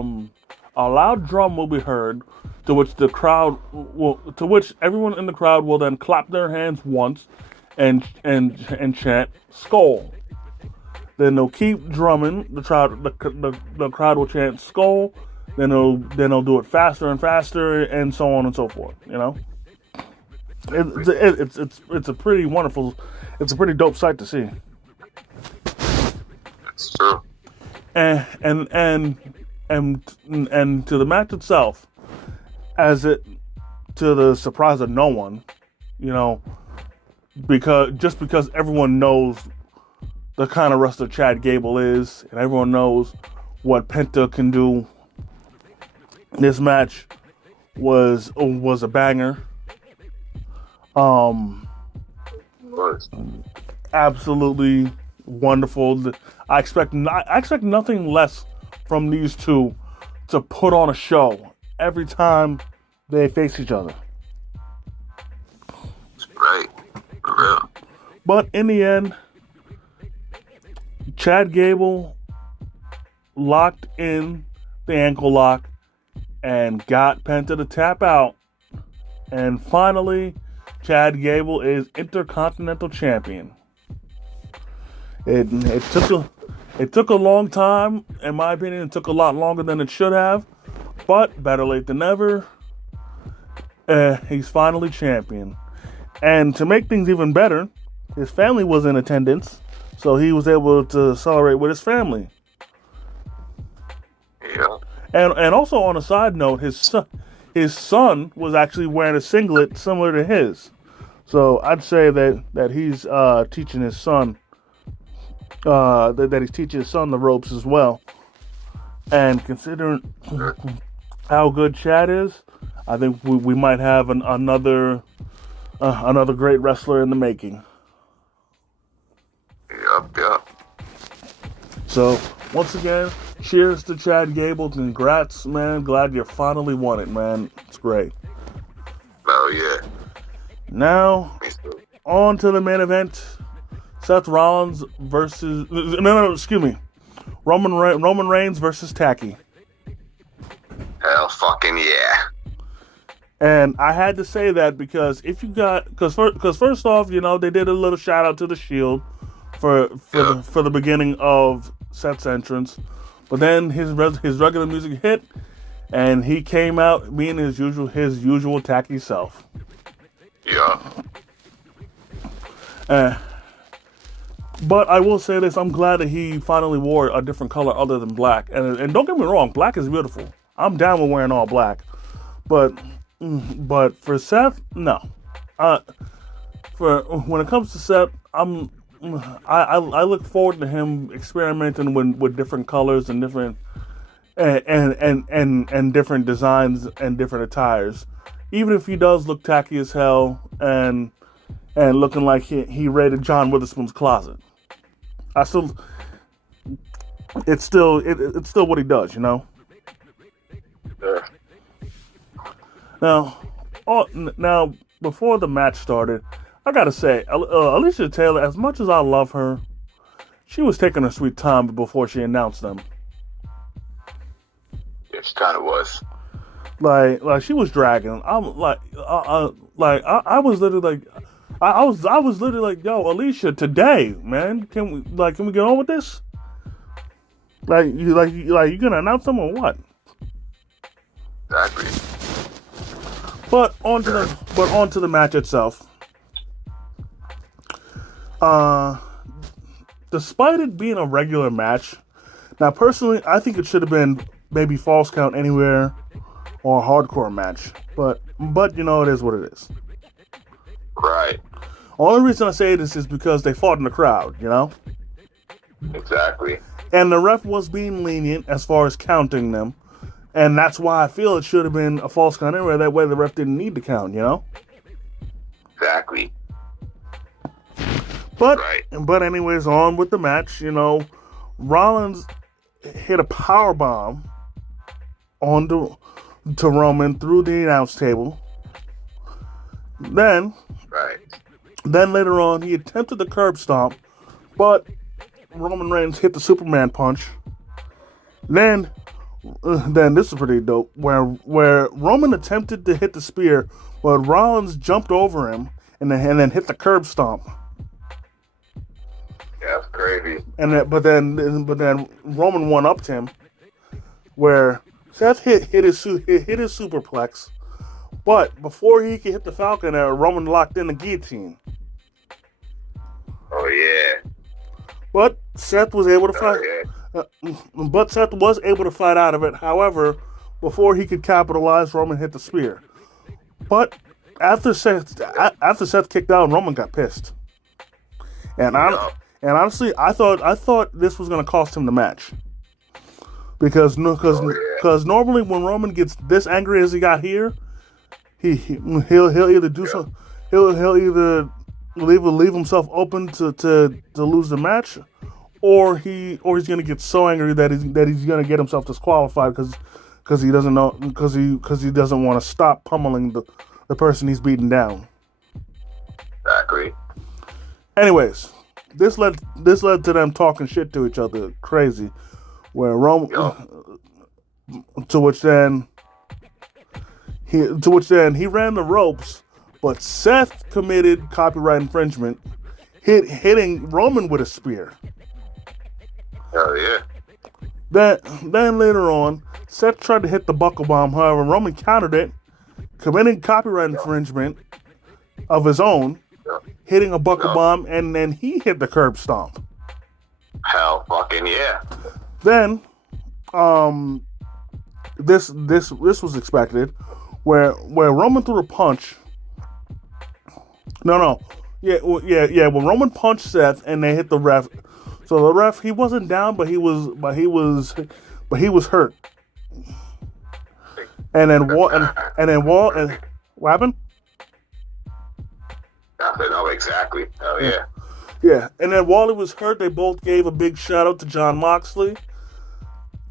loud drum will be heard, to which everyone in the crowd will then clap their hands once and chant skull. Then they'll keep drumming. The crowd will chant skull. Then they'll do it faster and faster, and so on and so forth. You know, it's a pretty wonderful, it's a pretty dope sight to see. That's true. And to the match itself, to the surprise of no one, you know, because everyone knows the kind of wrestler Chad Gable is, and everyone knows what Penta can do. This match was a banger. Absolutely wonderful. I expect nothing less from these two to put on a show every time they face each other. It's great, for real. But in the end, Chad Gable locked in the ankle lock and got Penta to tap out. And finally, Chad Gable is Intercontinental Champion. It took a long time, in my opinion. It took a lot longer than it should have, but better late than never. He's finally champion. And to make things even better, his family was in attendance, so he was able to celebrate with his family. Yeah. And also on a side note, his son was actually wearing a singlet similar to his. So I'd say that he's teaching his son that he's teaching his son the ropes as well. And considering how good Chad is, I think we might have another great wrestler in the making. Yep. So once again, cheers to Chad Gable. Congrats, man. Glad you finally won it, man. It's great. Oh yeah. Now on to the main event. Seth Rollins versus Roman Reigns versus Tacky. Hell fucking yeah. And I had to say that because first off, they did a little shout out to the Shield for the beginning of Seth's entrance, but then his regular music hit, and he came out being his usual tacky self. Yeah. But I will say this: I'm glad that he finally wore a different color other than black. And don't get me wrong, black is beautiful. I'm down with wearing all black, but for Seth, no. For when it comes to Seth, I look forward to him experimenting with different colors and different and different designs and different attires. Even if he does look tacky as hell and looking like he raided John Witherspoon's closet, it's still what he does, Yeah. Now, before the match started, I gotta say, Alicia Taylor, as much as I love her, she was taking her sweet time before she announced them. Yeah, she kind of was. Like she was dragging. I'm like, I was literally like, I was literally like, yo, Alicia, today, man, can we get on with this? You gonna announce them or what? Exactly. But on to the match itself. Despite it being a regular match, now personally, I think it should have been maybe Falls Count Anywhere or a hardcore match. But it is what it is. Right. Only reason I say this is because they fought in the crowd, Exactly. And the ref was being lenient as far as counting them. And that's why I feel it should have been a false count anywhere. That way the ref didn't need to count, Exactly. But anyways, on with the match. Rollins hit a power bomb onto Roman through the announce table. Then later on, he attempted the curb stomp, but Roman Reigns hit the Superman punch. Then this is pretty dope, where Roman attempted to hit the spear, but Rollins jumped over him and then hit the curb stomp. Yeah, that's crazy. But then Roman one-upped him, where Seth hit his superplex, but before he could hit the Falcon, Roman locked in the guillotine. Oh yeah. But Seth was able to fight. But Seth was able to fight out of it. However, before he could capitalize, Roman hit the spear. But after Seth kicked out, Roman got pissed, and honestly, I thought this was going to cost him the match because normally when Roman gets this angry as he got here, he'll either do something, he'll either leave himself open to lose the match, or he's going to get so angry that he's going to get himself disqualified because he doesn't want to stop pummeling the person he's beating down. Exactly. Anyways, this led to them talking shit to each other, crazy. Where Roman, to which then he ran the ropes, but Seth committed copyright infringement, hitting Roman with a spear. Hell yeah. Then later on, Seth tried to hit the buckle bomb. However, Roman countered it, committing copyright infringement of his own, hitting a buckle bomb, and then he hit the curb stomp. Hell fucking yeah. Then, this was expected, where Roman threw a punch. When Roman punched Seth and they hit the ref. So the ref, he wasn't down, but he was hurt. And then what happened? I know exactly. Oh yeah. Yeah, and then while he was hurt, they both gave a big shout out to Jon Moxley.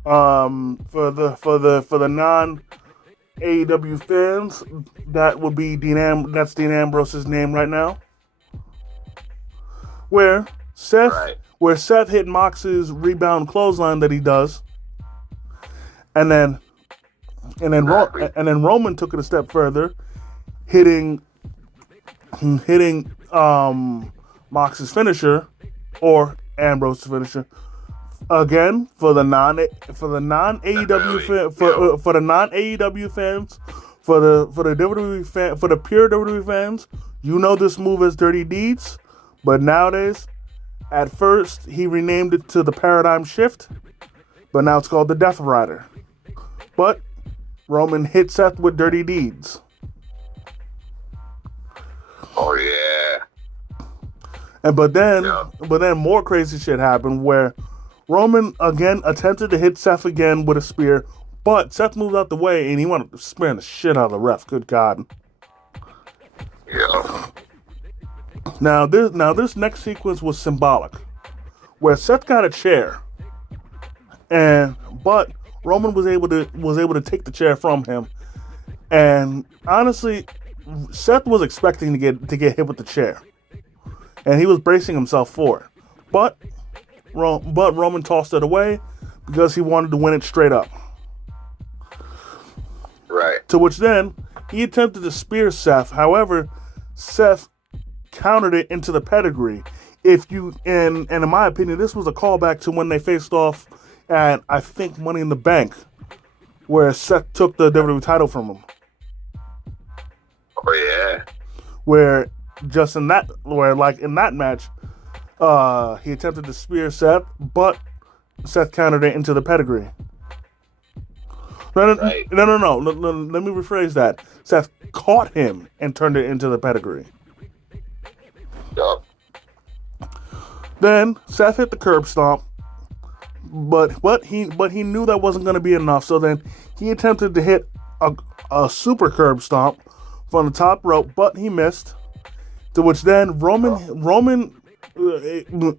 For the non AEW fans, that would be that's Dean Ambrose's name right now. Where Seth hit Mox's rebound clothesline that he does, and then Roman took it a step further, hitting Mox's finisher or Ambrose's finisher again for the non AEW fans, for the WWE fan, for the pure WWE fans. You know this move as Dirty Deeds, but nowadays, at first he renamed it to the Paradigm Shift, but now it's called the Death Rider. But Roman hit Seth with Dirty Deeds. Oh yeah. But then more crazy shit happened where Roman again attempted to hit Seth again with a spear, but Seth moved out the way and he wanted to spear the shit out of the ref. Good God. Yeah. Now this next sequence was symbolic, where Seth got a chair, but Roman was able to take the chair from him, and honestly, Seth was expecting to get hit with the chair, and he was bracing himself for it, but Roman tossed it away because he wanted to win it straight up. Right. To which then he attempted to spear Seth. However, Seth countered it into the pedigree. And in my opinion, this was a callback to when they faced off at, I think, Money in the Bank, where Seth took the WWE title from him. Oh yeah. Where in that match, he attempted to spear Seth, but Seth countered it into the pedigree. No. Let me rephrase that. Seth caught him and turned it into the pedigree. Yup. Then Seth hit the curb stomp, but he knew that wasn't going to be enough. So then he attempted to hit a super curb stomp from the top rope, but he missed. To which then Roman,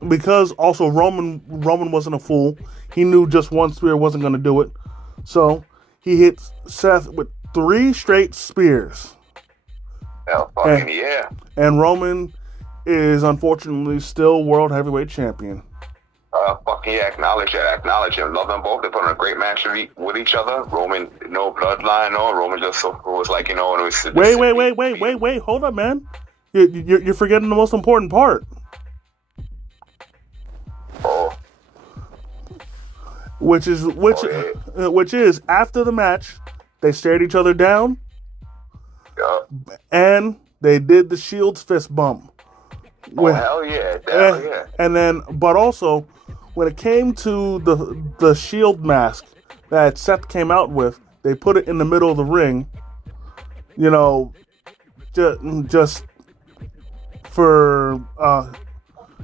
because also Roman wasn't a fool. He knew just one spear wasn't going to do it. So he hit Seth with 3 straight spears. Hell fucking yeah. And Roman is unfortunately still World Heavyweight Champion. Fucking yeah, acknowledge him. Love them both. They put on a great match with each other. Roman, no bloodline, Roman just was like, and it was... Wait, hold up, man. You're forgetting the most important part. Oh. Which is after the match, they stared each other down. Yeah. And they did the Shield's fist bump. Hell yeah. And then, but also, when it came to the Shield mask that Seth came out with, they put it in the middle of the ring. just for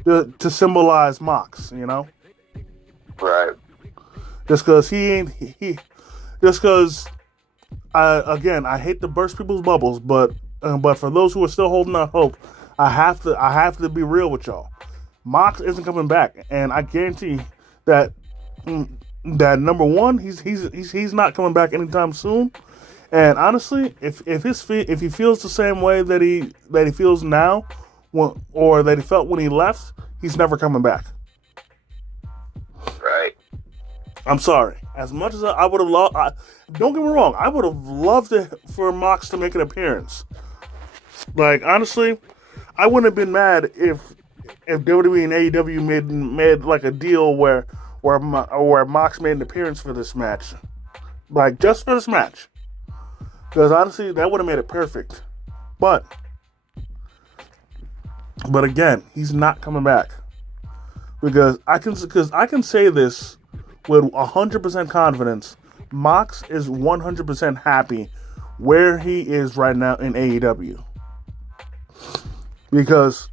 to symbolize Mox, you know. Right. Just because just because again, I hate to burst people's bubbles, but for those who are still holding out hope, I have to be real with y'all. Mox isn't coming back, and I guarantee that number one, he's not coming back anytime soon. And honestly, if he feels the same way that he feels now, or that he felt when he left, he's never coming back. Right. I'm sorry. As much as I would have loved, don't get me wrong, I would have loved for Mox to make an appearance. Like, honestly, I wouldn't have been mad if WWE and AEW made like a deal where Mox made an appearance for this match, like just for this match. Because honestly, that would have made it perfect. But again, he's not coming back. Because I can say this with 100% confidence. Mox is 100% happy where he is right now in AEW. Because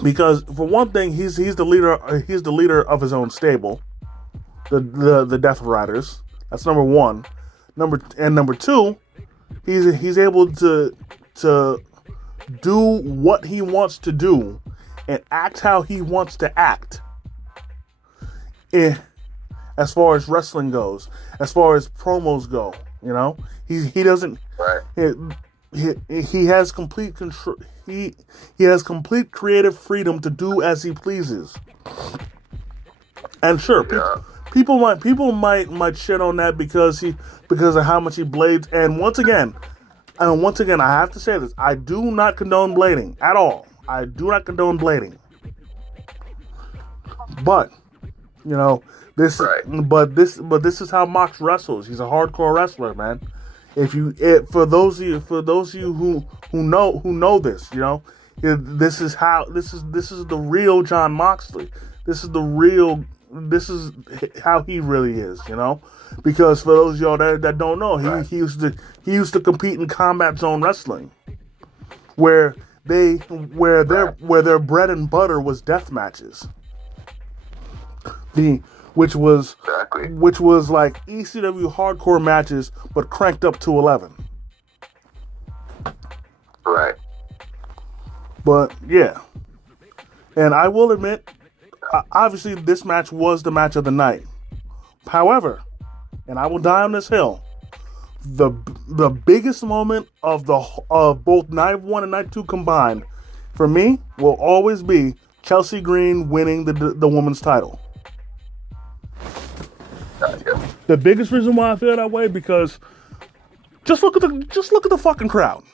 for one thing, he's the leader of his own stable, the Death Riders. That's number one. Number two, he's able to do what he wants to do and act how he wants to act. As far as wrestling goes, as far as promos go, you know, he doesn't. Right. He has complete control. He has complete creative freedom to do as he pleases. And sure, people might shit on that because of how much he blades. And once again, I have to say this: I do not condone blading at all. I do not condone blading. But you know this. Right. But this is how Mox wrestles. He's a hardcore wrestler, man. For those of you who know this, you know, this is the real Jon Moxley. This is how he really is, you know. Because for those of y'all that don't know, he used to compete in Combat Zone Wrestling, where their bread and butter was death matches. Which was like ECW hardcore matches, but cranked up to 11. Right. But yeah, and I will admit, obviously this match was the match of the night. However, and I will die on this hill, the biggest moment of both night 1 and night 2 combined, for me, will always be Chelsea Green winning the women's title. The biggest reason why I feel that way, because just look at the fucking crowd.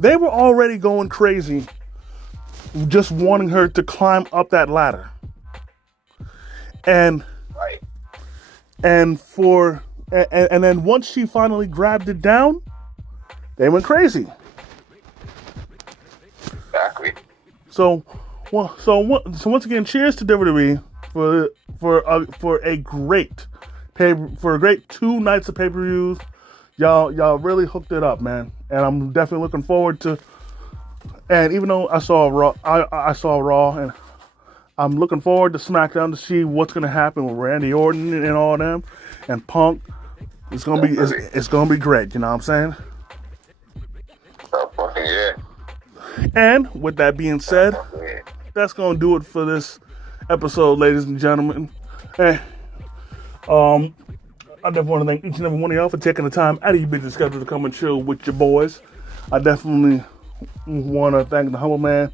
They were already going crazy, just wanting her to climb up that ladder. And then once she finally grabbed it down, they went crazy. Exactly. So once again, cheers to WWE for a great 2 nights of pay-per-views. Y'all really hooked it up, man. And I'm definitely looking forward to. And even though I saw Raw, and I'm looking forward to SmackDown to see what's gonna happen with Randy Orton and all them, and Punk. It's gonna be great. You know what I'm saying? Oh, fucking yeah. And with that being said, that's gonna do it for this episode, ladies and gentlemen. Hey, I definitely want to thank each and every one of y'all for taking the time out of your busy schedule to come and chill with your boys. I definitely want to thank the Humble Man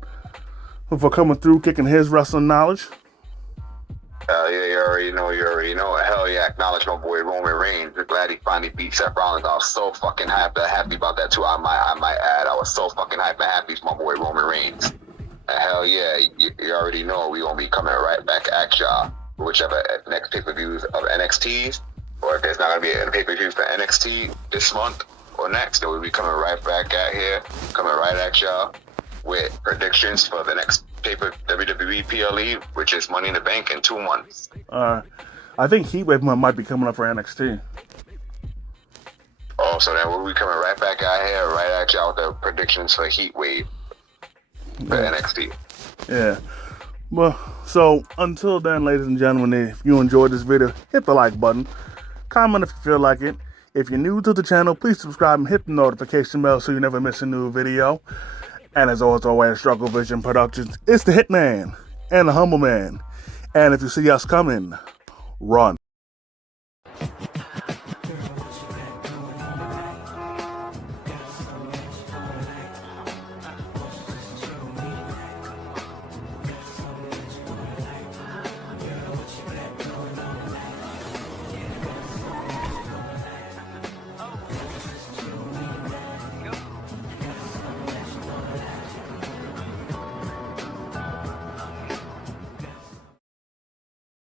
for coming through, kicking his wrestling knowledge. Yeah, you already know. Hell yeah, acknowledge my boy Roman Reigns. Glad he finally beat Seth Rollins. I was so fucking happy about that too. I might add, I was so fucking happy for my boy Roman Reigns. Hell yeah, you already know we gonna be coming right back at y'all. Whichever next pay-per-views of NXT's, or if there's not gonna be a pay-per-view for NXT this month or next, then we'll be coming right back at here, coming right at y'all with predictions for the next WWE PLE, which is Money in the Bank in 2 months. I think Heatwave might be coming up for NXT. Oh So then we'll be coming right back out here, right at y'all with the predictions for Heat Wave for NXT. Yeah. Well, so until then, ladies and gentlemen, if you enjoyed this video, hit the like button. Comment if you feel like it. If you're new to the channel, please subscribe and hit the notification bell so you never miss a new video. And as always, Struggle Vision Productions, it's the Hitman and the Humble Man. And if you see us coming, run.